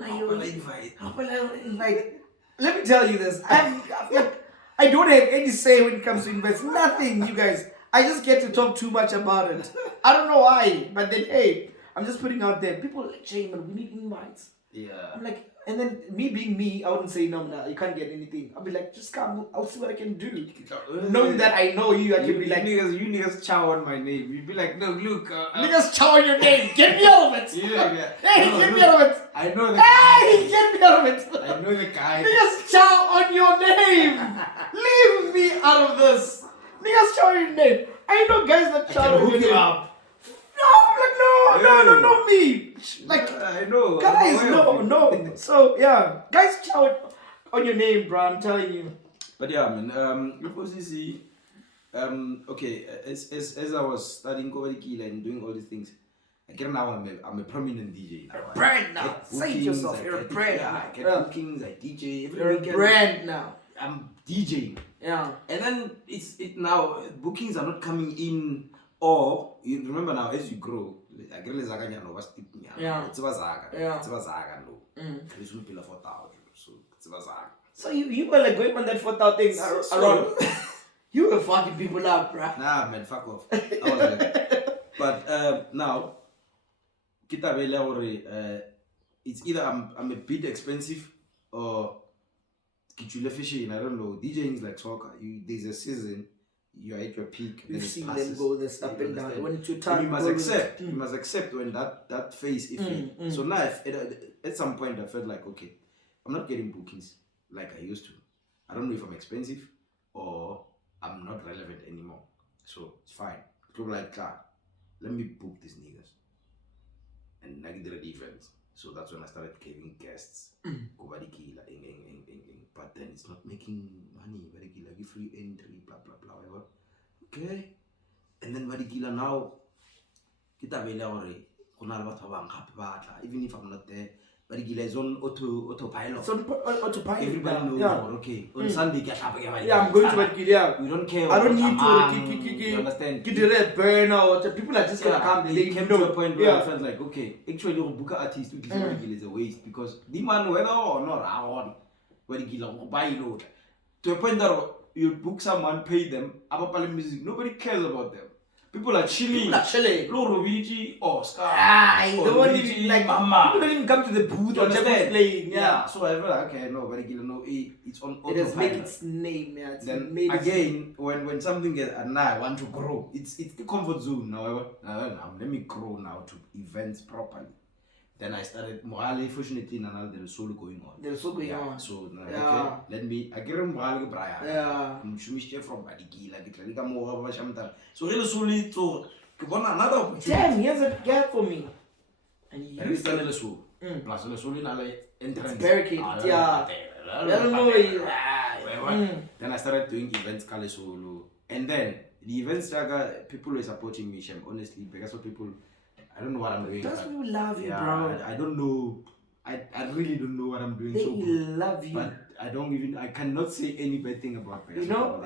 how will I invite? Let me tell you this. I don't have any say when it comes to invest. Nothing, you guys. I just get to talk too much about it. I don't know why. But then, hey, I'm just putting out there. People are like, Jay, man, we need invites. Yeah. I'm like, and then me being me, I wouldn't say, no, you can't get anything. I'll be like, just come. I'll see what I can do. Knowing that I know you, I can be like, you niggas chow on my name. You'd be like, no, look. niggas chow on your name. Get me out of it. Yeah. Hey, No, get look, me out of it. I know the Hey, get me out of it. I know the guy. Niggas chow on your name. Leave me out of this. Niggas chow on your name. I know guys that chow on your name. Up. No, not me. Like, I know. guys, no. So, yeah. Guys chow on your name, bro. I'm telling you. But yeah, man, FOCC, okay, as I was studying Kila and doing all these things, I get now I'm a prominent DJ. You're a brand now. Say it yourself. You're a brand now. I get bookings, I DJ. You're a brand now. I'm DJing. Yeah. And then it now, bookings are not coming in, or, you remember now, as you grow, I get less aganya no was tip nya. Yeah. It's bazaga. Yeah. It's bazaga no. It's will pay 4,000. So it's bazaga. So you were like going on that 4,000 thing around. You were fucking people up, bruh. Nah, man, fuck off. I was like, but now, it's either I'm a bit expensive or fishing. I don't know. DJing is like soccer. There's a season. You're at your peak. You've seen them go this up and down. When it's your time, you must accept. You must accept when that phase is. So now, at some point, I felt like, okay, I'm not getting bookings like I used to. I don't know if I'm expensive or I'm not relevant anymore. So it's fine. People like, let me book these niggas. And I did the events. So that's when I started giving guests. But then it's not making money. Give free entry, blah blah blah, whatever. Okay. And then now, even if I'm not there, is on autopilot. So autopilot. Everybody knows. Okay. On Sunday, I'm going to Mogale. We don't care. I don't need to you understand? Get the red burnout. People are just gonna come. They came to a point where I felt like, okay, actually, you book an artist to is a waste because the man, whether or not I want, buy load. To a point that you book someone, pay them, music, nobody cares about them. People are chilling. Luigi, Oscar. They don't even like Mama. People don't even come to the booth or just playing. Yeah. So I feel like, okay, no, it's on autopilot. It has made its name. Yeah. It's then made again, when something gets, and now I want to grow, it's the comfort zone now. Let me grow now to events properly. Then I started Mogale, fortunately, and there is solo going on. There's so going on. So, okay, let me, I get Mogale Brian. Yeah. I'm from Badikila, more so really solely to another opportunity. Damn, here's a gap for me. And you started the soul. Plus, the soul in a entrance. Barricade. Yeah. I don't know. Then I started doing events, Kale Solo. And then the events, people were supporting me, honestly, because of people. I don't know what I'm doing. Those people love you, bro. I don't know. I really don't know what I'm doing. They love you. But I cannot say any bad thing about Pegasus. You know,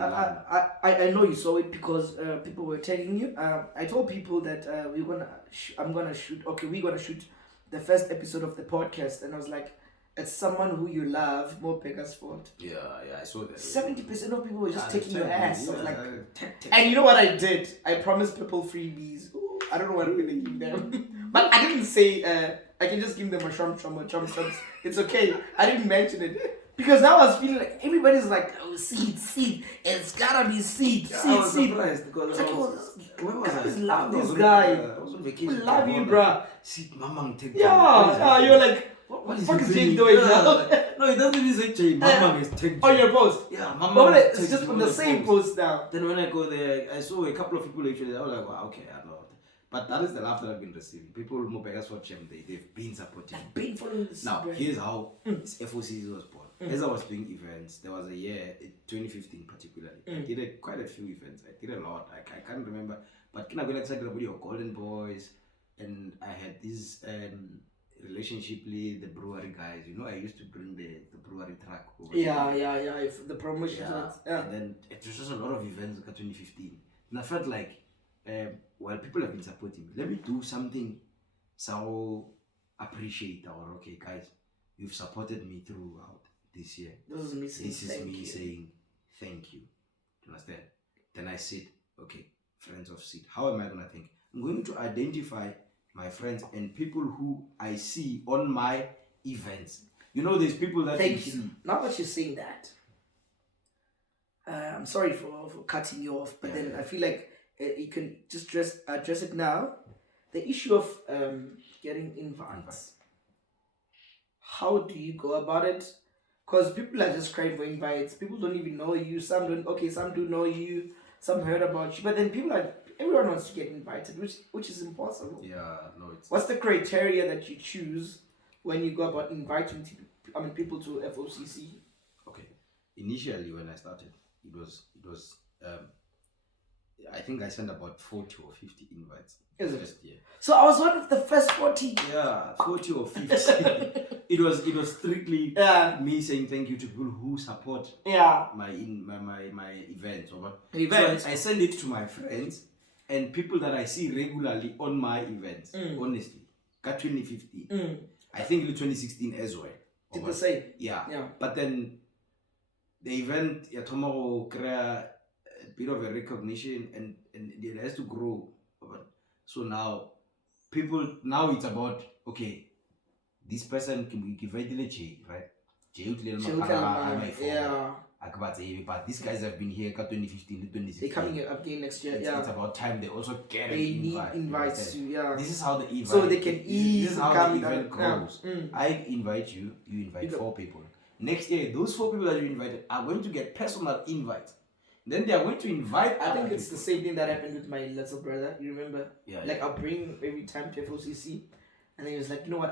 I know you saw it because people were tagging you. I told people that we're gonna shoot the first episode of the podcast, and I was like, it's someone who you love more Pegasus fault. Yeah, I saw that. 70% of people were just taking your ass. Yeah, I was like, and you know what I did? I promised people freebies. Ooh, I don't know what I'm gonna give them, but I didn't say I can just give them a chum. It's okay. I didn't mention it. Because now I was feeling like everybody's like, oh, Ceet, it's gotta be Ceet. I was surprised because where was I? Love this guy. I was on vacation. We love you, bruh. Ceet, Mamang, take you're like, what the fuck is Jay doing now? No, it doesn't even say Jay. Mamang is take. On your post? Yeah, Mamang. It's just on the same post now. Then when I go there, I saw a couple of people actually. I was like, wow, okay, I know. But that is the laugh that I've been receiving. People more Pegasus for Chem, they've been supporting. I've been following this. Now, here's how FOCC was born. As I was doing events, there was a year, 2015 particularly. I did quite a few events. I did a lot. I can't remember. But I got excited about your Golden Boys. And I had this relationship with the brewery guys. You know, I used to bring the brewery truck over. Yeah. The promotion. Yeah. And then it was just a lot of events in 2015. And I felt like, well, people have been supporting me. Let me do something so appreciate our okay guys. You've supported me throughout this year. This is me saying thank you. Do you understand? Then I said, okay, friends of Ceet, how am I gonna think? I'm going to identify my friends and people who I see on my events. You know, there's people that thank you. Now that you're saying that, I'm sorry for cutting you off, but then I feel like you can just address it now. The issue of getting invites. How do you go about it? Because people are just crying for invites. People don't even know you. Some don't. Okay, some do know you. Some heard about you. But then everyone wants to get invited, which is impossible. Yeah, no. What's the criteria that you choose when you go about inviting people to FOCC? Okay, initially when I started, it was I think I sent about 40 or 50 invites first year. So I was one of the first 40. Yeah, 40 or 50. It was strictly me saying thank you to people who support my events. So I send it to my friends and people that I see regularly on my events. Honestly, got 2015. I think 2016 as well. Did the same? Yeah. But then the event tomorrow create a bit of a recognition and it has to grow. So now it's about okay, this person can be given J, right? J but these guys have been here 2015 to 2016. They're coming up again next year. It's about time they also get they need invites to This is how the event so they can easily this is how come the event grows. I invite you invite 4 people. Next year, those 4 people that you invited are going to get personal invites. Then they are going to invite I think it's the same thing that happened with my little brother. You remember? Yeah. Like I'll bring him every time to FOCC, and then he was like, you know what?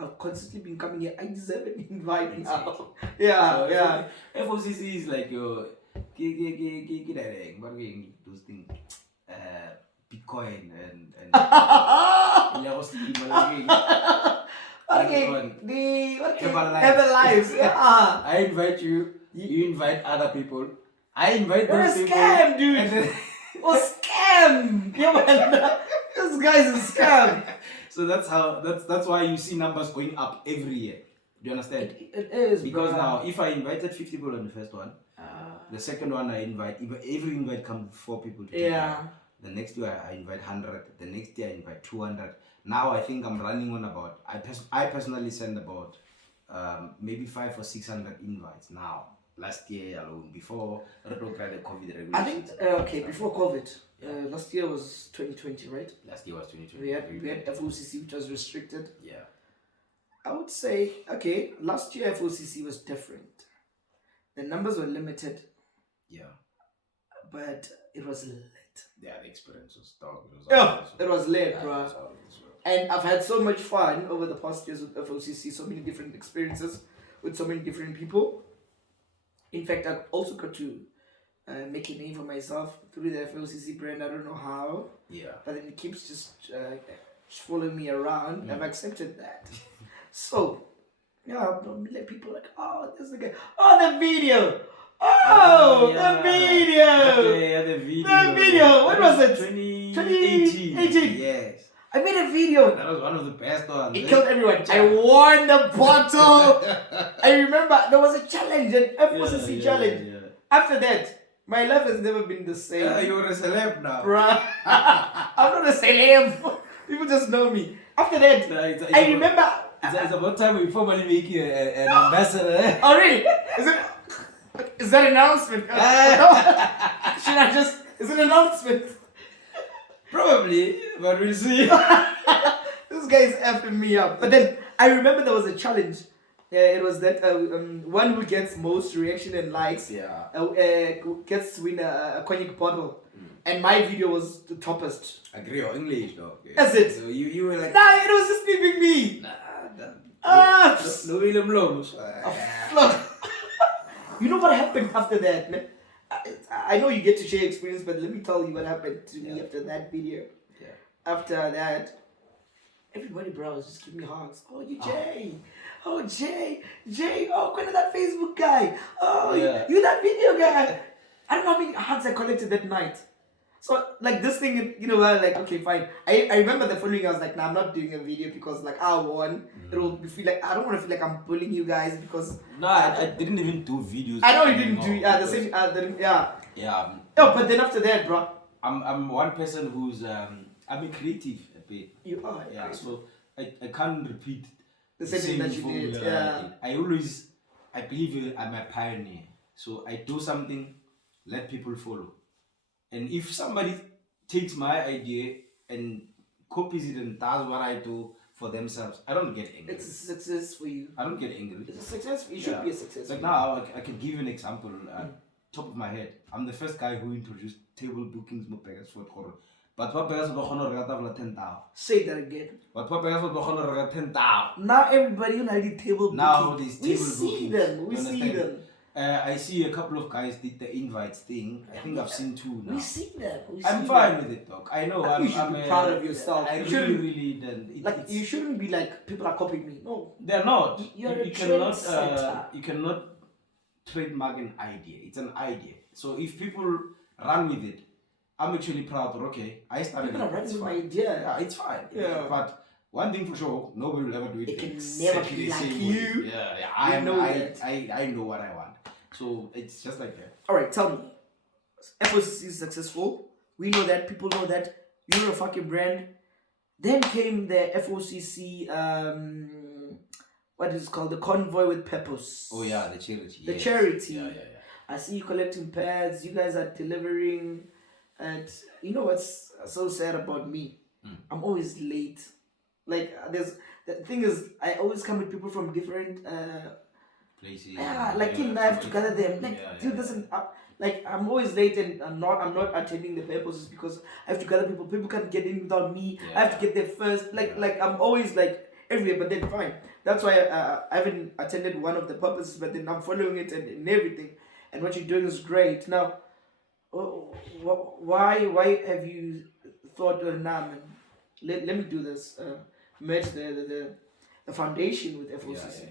I've constantly been coming here. I deserve an invite now. Yeah. FOCC is like your those things, Bitcoin and Herbalife. Yeah. I invite you. You invite other people. I invite those people. Scam, dude. Scam. Yeah, man. This guy's a scam. So that's why you see numbers going up every year. Do you understand? It is because now if I invited 50 people on the first one, the second one I invite every invite comes 4 people to the next year I invite 100. The next year I invite 200. Now I think I'm running on about I personally send about maybe 500 or 600 invites now. Last year alone, before the COVID regulations. I think before COVID. Last year was 2020, right? Last year was 2020. We had FOCC, which was restricted. Yeah. I would say, last year FOCC was different. The numbers were limited. Yeah. But it was lit. Yeah, the experience was dog. It was lit, bro. And I've had so much fun over the past years with FOCC, so many different experiences with so many different people. In fact, I've also got to make a name for myself through the FOCC brand. I don't know how. Yeah. But then it keeps just following me around. I've accepted that. So, Yeah, like people like, oh, this is the guy. Oh, the video. Oh, the video. Yeah, the video. The video. When was it? 2018. Yes. I made a video. That was one of the best ones. It killed everyone. I won the bottle. I remember there was a challenge, an FOCC challenge. Yeah. After that, my life has never been the same. Yeah, you're a celeb now. Bruh. I'm not a celeb. People just know me. After that, I remember. It's about time we formally make you an ambassador. Oh, really? Is that an announcement? Should I just... Is it an announcement? Probably, but we'll see. This guy is effing me up. But then, I remember there was a challenge. It was that one who gets most reaction and likes gets to win a cognac bottle. And my video was the toppest. Agree or English though. Okay. That's it. So you were like... Nah, it was just beeping me. No William Lowe's. You know what happened after that, man? I know you get to share experience, but let me tell you what happened to me after that video. Yeah. After that, everybody, bro, was just giving me hugs. Oh, you Jay. Oh, Jay. Oh, kind of that Facebook guy. Oh, you that video guy. I don't know how many hugs I collected that night. So, like, this thing, you know, like, okay, fine. I remember the following, I was like, nah, I'm not doing a video because, like, I won. It will feel like, I don't want to feel like I'm bullying you guys because... No, I didn't even do videos. I know you didn't do, the same, Yeah. No, but then after that, bro. I'm one person who's, I'm a creative a bit. You are. Yeah, creative. So I can't repeat the same thing that you did. Yeah. I believe I'm a pioneer. So I do something, let people follow. And if somebody takes my idea and copies it and does what I do for themselves, I don't get angry. It's a success for you. I don't get angry. It's a success. It should be a success. Like now, I can give you an example. Top of my head, I'm the first guy who introduced table bookings mo Pegas for Koro. But what Pegas for Honor Ratavla 10,000. Say that again. But what Pegas for Honor 10,000. Now everybody you know the table booking. Now these table bookings. We see them. I see a couple of guys did the invites thing. I think I've seen 2 now. We see them. I'm fine with it, dog. I know. You should be proud of yourself. I really you shouldn't be like people are copying me. No, they're not. You cannot trademark an idea. It's an idea. So if people run with it, I'm actually proud. Okay, I started. People are running with my idea. Yeah, it's fine. Yeah, but one thing for sure, nobody will ever do it. It can never be like you. Yeah, I know what I want. So it's just like that. All right, tell me. FOCC is successful. We know that. People know that. You're a fucking brand. Then came the FOCC. What is it called? The convoy with purpose. Oh yeah, the charity. The charity. Yeah. I see you collecting pads. You guys are delivering. And you know what's so sad about me? I'm always late. Like the thing is, I always come with people from different places. Yeah, like I have to gather them. Like dude doesn't. Like I'm always late and I'm not attending the purposes because I have to gather people. People can't get in without me. I have to get there first. Like I'm always like everywhere. But then fine. That's why I haven't attended one of the purposes. But then I'm following it and everything. And what you're doing is great. Now, why have you thought, nah, man, let me do this? Merge the foundation with FOCC.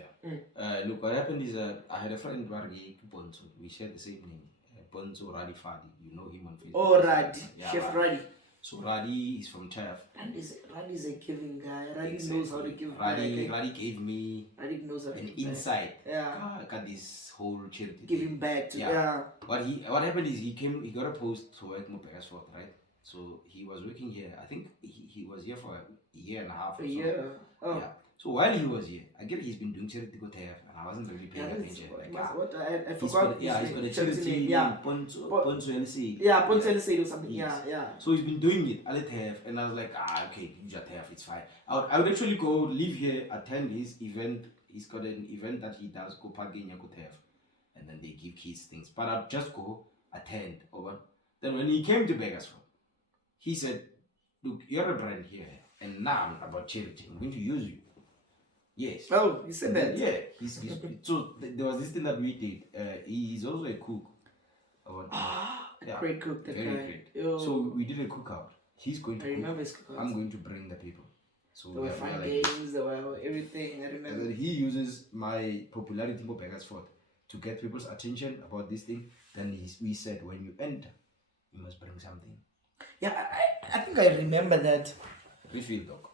Look, what happened is I had a friend, Bonzo. We share the same name. Bonzo Radi Fadi. You know him on Facebook. Oh, Radi. Chef Radi. So Radi is from Chef. Radi is a giving guy. Radi knows how to give. Radi gave me an insight. Yeah. Got this whole charity. Giving back to What happened is he got a post to work more Pegasford, right? So he was working here. I think he was here for a year and a half. Yeah. So while he was here, I get he's been doing charity go there, and I wasn't really paying attention. I forgot. He's got a charity name, Ponzo LC. Yeah, Ponzo LC or something. Yes. Yeah. So he's been doing it. I let have, and I was like, okay, you just have, it's fine. I would actually go live here, attend his event. He's got an event that he does, go parking, go have, and then they give kids things. But I'd just go attend over. Then when he came to Begasford, he said, look, you're a brand here, and now I'm about charity. I'm going to use you. Yes. Oh, you said that? Yeah. So there was this thing that we did. He's also a cook. Great cook. Very great. So we did a cookout. He's going to cook. Remember his cookout. I'm going to bring the people. So there were fun games, there were everything. I remember. And then he uses my popularity for Beggarsford to get people's attention about this thing. Then we said, when you enter, you must bring something. Yeah, I think I remember that. Refill, dog.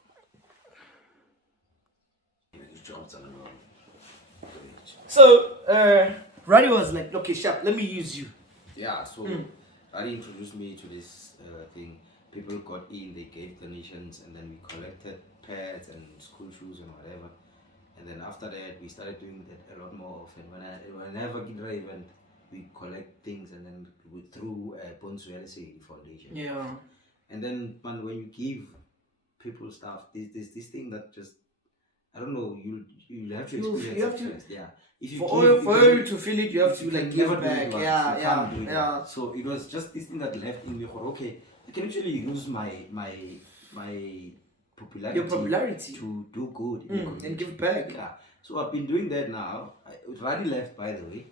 So, Radi was like, okay, Sharp, let me use you. Yeah, so Radi introduced me to this thing. People got in, they gave donations, and then we collected pads and school shoes and whatever. And then after that, we started doing that a lot more often. Whenever we get an event, we collect things and then we through Bonsuelese Foundation. Yeah. And then when you give people stuff, there's this thing that just, I don't know, you have to experience you have it to, first. Yeah. If you for you to feel it, you have to like give it back. Yeah. So it was just this thing that left in me. Okay, I can actually use my popularity to do good and give back. Yeah. So I've been doing that now. Radi left, by the way.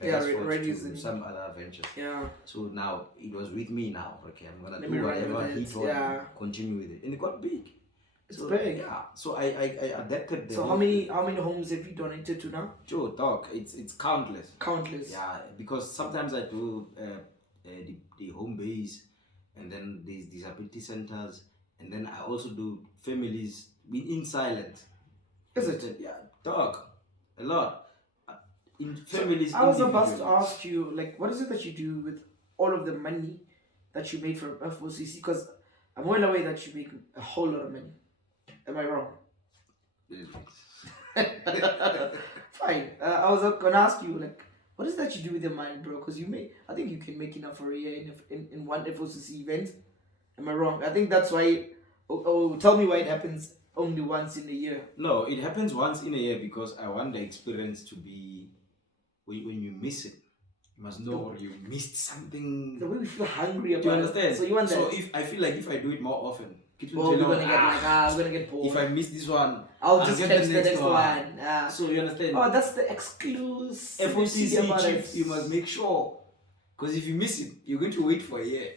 Radi to some other ventures. Yeah. So now it was with me now. Okay, I'm gonna Let do me whatever he told me. Continue with it, and it got big. It's big. Yeah. So I adapted. So how many homes have you donated to now? Joe, dog, it's countless. Countless. Yeah, because sometimes I do the home base, and then there's disability centers, and then I also do families in silence. Is it? Yeah, dog, a lot. In families. I was about to ask you, like, what is it that you do with all of the money that you made from FOCC? Because I'm well aware that you make a whole lot of money. Am I wrong? Fine. I was gonna ask you, like, what is that you do with your money, bro? Because I think you can make enough for a year in one FOCC event. Am I wrong? I think that's why. Tell me why it happens only once in a year. No, it happens once in a year because I want the experience to be. When you miss it, you must know or you missed something. The way we feel hungry about it. Do you understand? So you want that? So if I feel like if I do it more often, I'm gonna get bored. If I miss this one, I'll just catch the next one. So you understand? Oh, that's the exclusive FOCC chief. You must make sure, because if you miss it, you're going to wait for a year.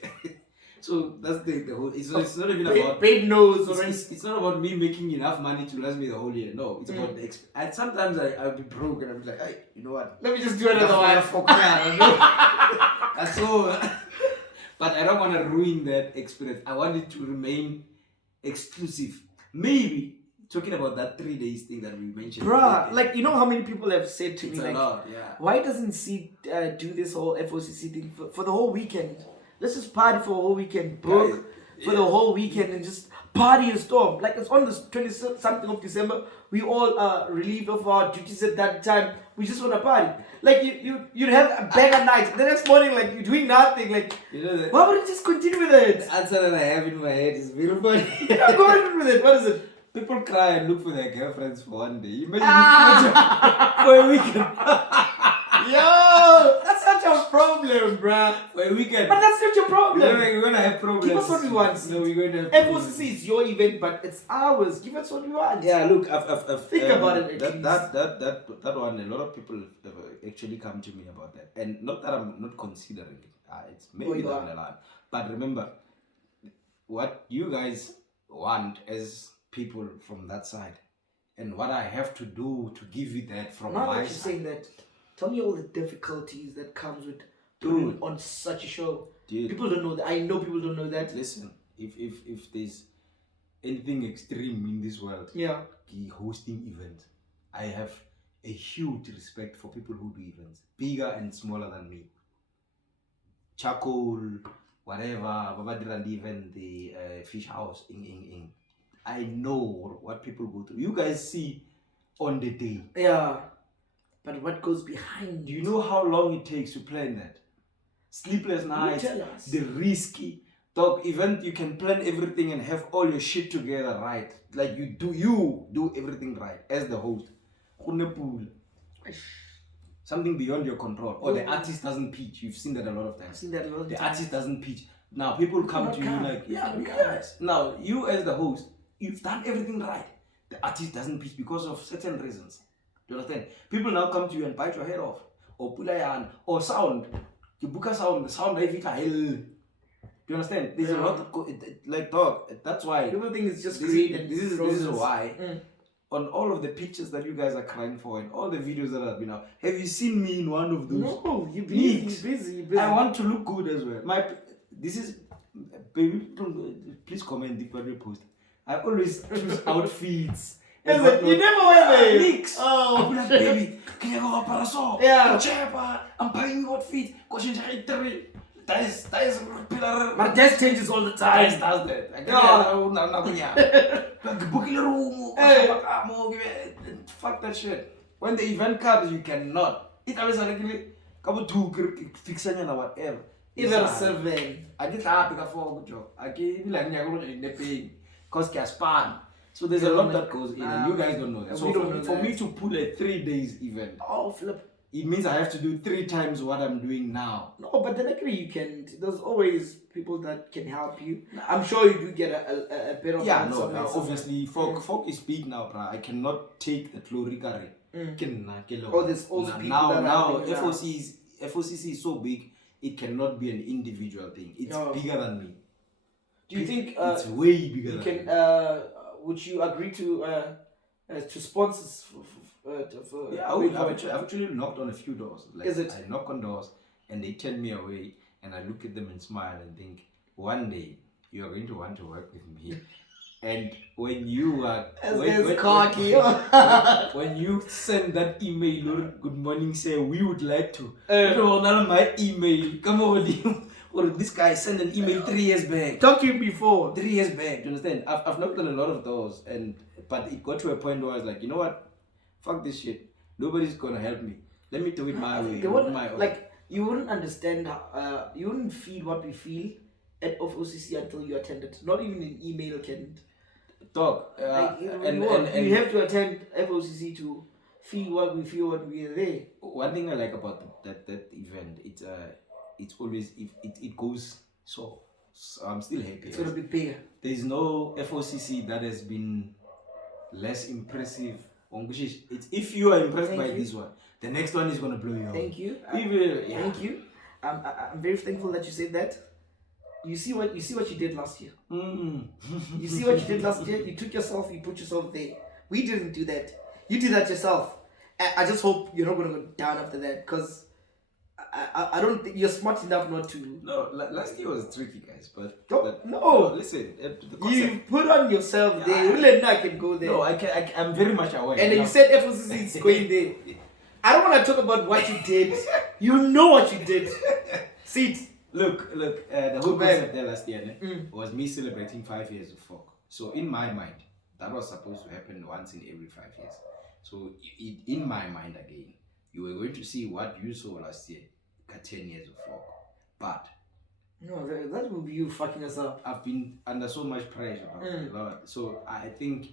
So that's the whole. It's not even about. Paid knows. It's not about me making enough money to last me the whole year. No, it's about the. And sometimes I'll be broke and I'll be like, hey, you know what? Let me just do another one. That's all. But I don't want to ruin that experience. I want it to remain exclusive. Maybe talking about that 3 days thing that we mentioned. Bruh, like, you know how many people have said to me, like, lot, yeah. Why doesn't Ceet do this whole FOCC thing for the whole weekend? Let's just party for a whole weekend, book for the whole weekend and just party and storm. Like, it's on the 20-something of December. We all are relieved of our duties at that time. We just want to party. Like, you'd have a banger night. The next morning, like, you're doing nothing. Like, why would you just continue with it? The answer that I have in my head is very funny. Go ahead with it. What is it? People cry and look for their girlfriends for one day. Imagine for a weekend. Yo, that's not your problem, bruh. For a weekend. But that's not your problem. We're gonna have problems. Give us what we want. No, we're going to have FOCC is your event, but it's ours. Give us what we want. Yeah, look, I've think about it. That one, a lot of people have actually come to me about that, and not that I'm not considering it. It's maybe down the line. But remember, what you guys want as people from that side, and what I have to do to give you that from now my that you're side. saying that, tell me all the difficulties that comes with putting on such a show. Dude, people don't know that. I know people don't know that. Listen, if there's anything extreme in this world, hosting events, I have a huge respect for people who do events, bigger and smaller than me. Charcoal, whatever, Babadiran event, the fish house in. I know what people go through. You guys see on the day. Yeah. But what goes behind? Do you know how long it takes to plan that? Sleepless nights, the risky event. You can plan everything and have all your shit together right. Like you do everything right as the host. Something beyond your control, or the artist doesn't pitch. You've seen that a lot of times. I've seen that a lot of times. The artist doesn't pitch. Now people come to you like, yes. Now you as the host, you've done everything right. The artist doesn't pitch because of certain reasons. Do you understand? People now come to you and bite your head off, or pulayan, or sound. You book a sound, the sound I hell. Do you understand? There's a lot of like dog. That's why people think it's just this created. This is why on all of the pictures that you guys are crying for and all the videos that have been out, have you seen me in one of those? No, you're busy. I want to look good as well. This is baby. Please comment if you post. I always choose outfits. You never wear mix. Oh, I'm like, baby, can you go up so? Yeah. I'm buying you outfit. Go change it. That is pillar. My desk changes all the time. That does that. Like booking a room. Fuck that shit. When the event comes, you cannot. It always like couple two fixing or whatever. Even 7. I get happy for good job. I get like in the paying cause span. So there's a lot that goes in, and you guys don't know that. So for me to pull a 3 days event, flip. It means I have to do 3 times what I'm doing now. No, but then actually you can. There's always people that can help you. I'm sure you do get a bit of. Yeah, no. Obviously, FOCC is big now, bro. I cannot take the glory. Oh, there's also people now FOCC is so big, it cannot be an individual thing. It's bigger than me. Do you think it's way bigger than me? Would you agree to sponsors? Yeah, I've actually knocked on a few doors. Like, is it? I knock on doors and they tell me away, and I look at them and smile and think, one day you are going to want to work with me. And when you are when you send that email or good morning, say we would like to. My email, come over. Or this guy sent an email 3 years back. Talk to you before. 3 years back. Do you understand? I've knocked on a lot of doors, but it got to a point where I was like, you know what? Fuck this shit. Nobody's gonna help me. Let me do it my way. Like you wouldn't understand. You wouldn't feel what we feel at FOCC until you attended. Not even an email can. Dog. You have to attend FOCC to feel what we feel when we are there. One thing I like about that event, it's always it goes so I'm still happy. It's gonna be bigger. There is no FOCC that has been less impressive. It's, if you are impressed by this one, the next one is gonna blow you up. Thank you. Thank you. I'm very thankful that you said that. You see what you did last year. You see what you did last year. You took yourself. You put yourself there. We didn't do that. You did that yourself. I just hope you're not gonna go down after that, because I don't think you're smart enough not to. No, last year was tricky, guys. But no, listen. You put on yourself there. Really, I can go there. No, I'm very much aware. And then you said FOCC is going there. I don't want to talk about what you did. You know what you did. Ceet. Look. The whole concept there last year was me celebrating 5 years of FOCC. So in my mind, that was supposed to happen once in every 5 years. So in my mind again, you were going to see what you saw last year. 10 years of FOCC. But no, that will be you fucking us up. I've been under so much pressure. So I think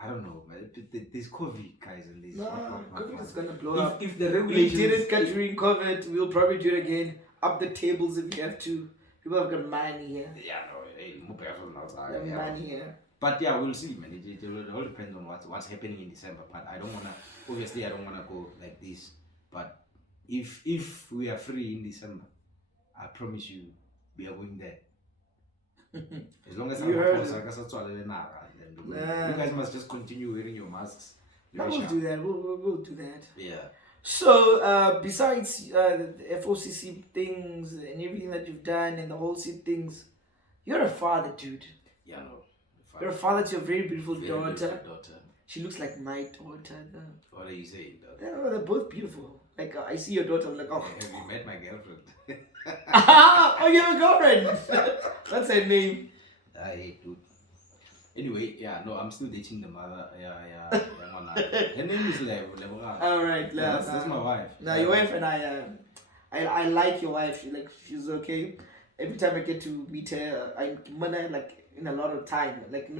I don't know, man. There's COVID, guys, and this. COVID is gonna blow up. If the regulations, we did it during COVID, we'll probably do it again. Up the tables if we have to. People have got money here. Yeah, no, money here. But yeah, we'll see, man. It all depends on what's happening in December. But I don't wanna go like this. But if we are free in December, I promise you, we are going there. As long as you guys must just continue wearing your masks. We'll do that. We'll do that. Yeah. So besides the FOCC things and everything that you've done and the whole Ceet things, you're a father, dude. Yeah, no. You're a father to a very beautiful daughter. She looks like my daughter. What are you saying? They're both beautiful. Like I see your daughter, I'm like, oh. Have you met my girlfriend? Oh, you have a girlfriend. That's her name. Dude. Anyway, yeah, no, I'm still dating the mother. Yeah. Her name is Levo. Alright, that's my wife. Now your wife and I like your wife. She's okay. Every time I get to meet her, I'm like in a lot of time. Like I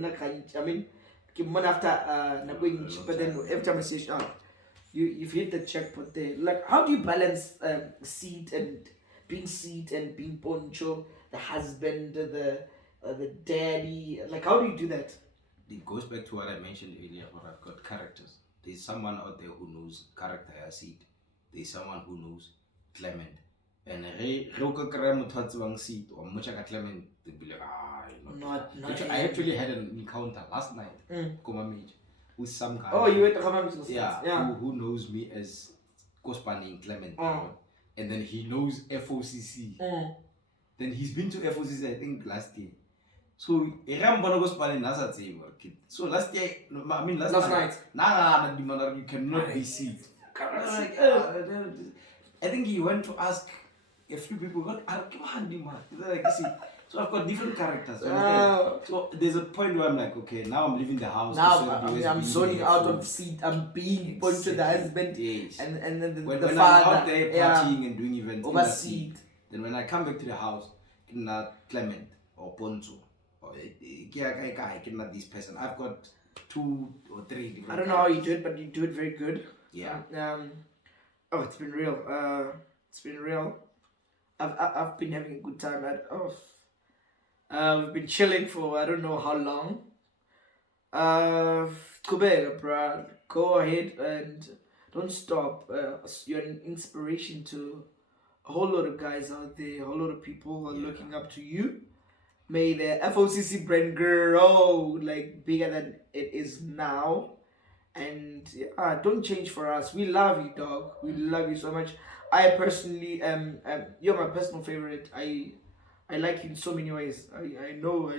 mean, after but then every time I see her, you've hit the checkpoint there. Like, how do you balance Ceet and being Poncho, the husband, the daddy? Like, how do you do that? It goes back to what I mentioned earlier. But I've got characters. There's someone out there who knows character as Ceet. There's someone who knows Clement And local crime Ceet or Muchaka Clement, they be like, Not I actually had an encounter last night, with some guy. Oh, you went to Kamam? Yeah. Who knows me as Kospani Clement. And then he knows FOCC. Then he's been to FOCC, I think, last year. So, so last year, last night, you cannot be Ceet. I think he went to ask a few people, so I've got different characters. So there's a point where I'm like, okay, now I'm leaving the house. Now I'm zoning out of Ceet. I'm being pointed to the husband and then when the I'm father. out there partying and doing events over Ceet. Then when I come back to the house, Clement or Ponzo or this person, I've got 2 or 3 different. I don't know how you do it, but you do it very good. Yeah. Oh, it's been real. It's been real. I've been having a good time we've been chilling for I don't know how long. Kubega, bro. Go ahead and don't stop. You're an inspiration to a whole lot of guys out there. A whole lot of people are looking up to you. May the FOCC brand grow like bigger than it is now. And don't change for us. We love you, dog. We love you so much. I personally you're my personal favorite. I like you in so many ways. I know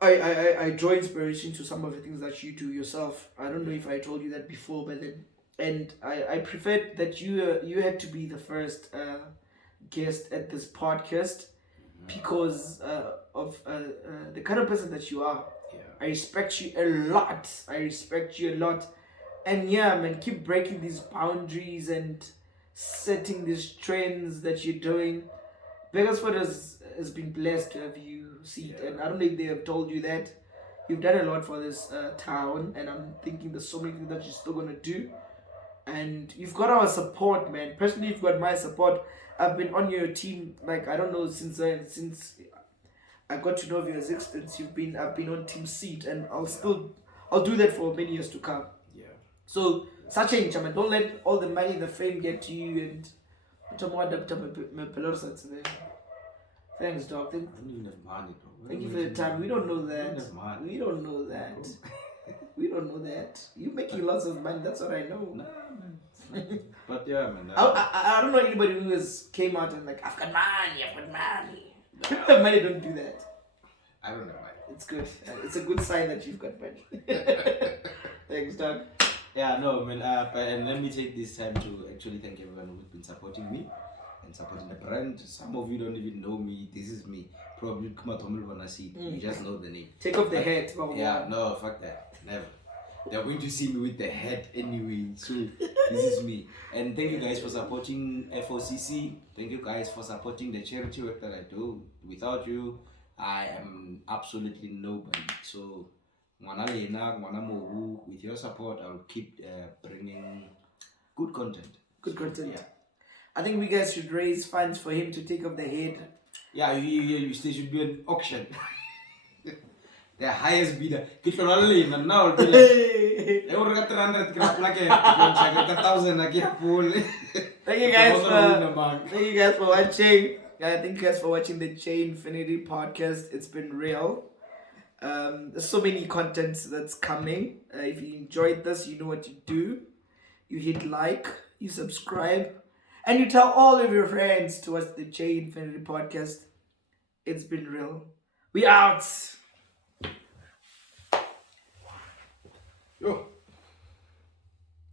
I draw inspiration to some of the things that you do yourself. I don't know if I told you that before, but then I preferred that you had to be the first guest at this podcast because of the kind of person that you are. I respect you a lot. And yeah, man, keep breaking these boundaries and setting these trends that you're doing. Bakersford has been blessed to have you, Ceet. And I don't know if they have told you that. You've done a lot for this town, and I'm thinking there's so many things that you're still going to do. And you've got our support, man. Personally, you've got my support. I've been on your team, like, I don't know, since I got to know of your existence. I've been on Team Ceet, and I'll do that for many years to come. Yeah. So such a man, don't let all the money, the fame get to you. And thanks, dog. Thank you for the time. We don't know that. We don't know that. We don't know that. You're making lots of money. That's what I know. But yeah, man. I don't know anybody who has came out and like, I've got money. People have money don't do that. I don't know why. It's good. It's a good sign that you've got money. Thanks, Doug. Yeah, no, man. And let me take this time to actually thank everyone who's been supporting me and supporting the brand. Some of you don't even know me. This is me. Probably you just know the name. Take off the hat. Yeah, no, fuck that. Never. They're going to see me with the head anyway. So this is me. And thank you guys for supporting FOCC. Thank you guys for supporting the charity work that I do. Without you, I am absolutely nobody. So with your support, I'll keep bringing good content. Good content. Yeah. I think we guys should raise funds for him to take off the head. Yeah, there should be an auction. The highest bidder. And now I'll be like, Thank you guys for watching. Thank you guys for watching the J Infinity podcast. It's been real. There's so many contents that's coming. If you enjoyed this, you know what to do. You hit like, you subscribe, and you tell all of your friends to watch the J Infinity podcast. It's been real. We out. Yo.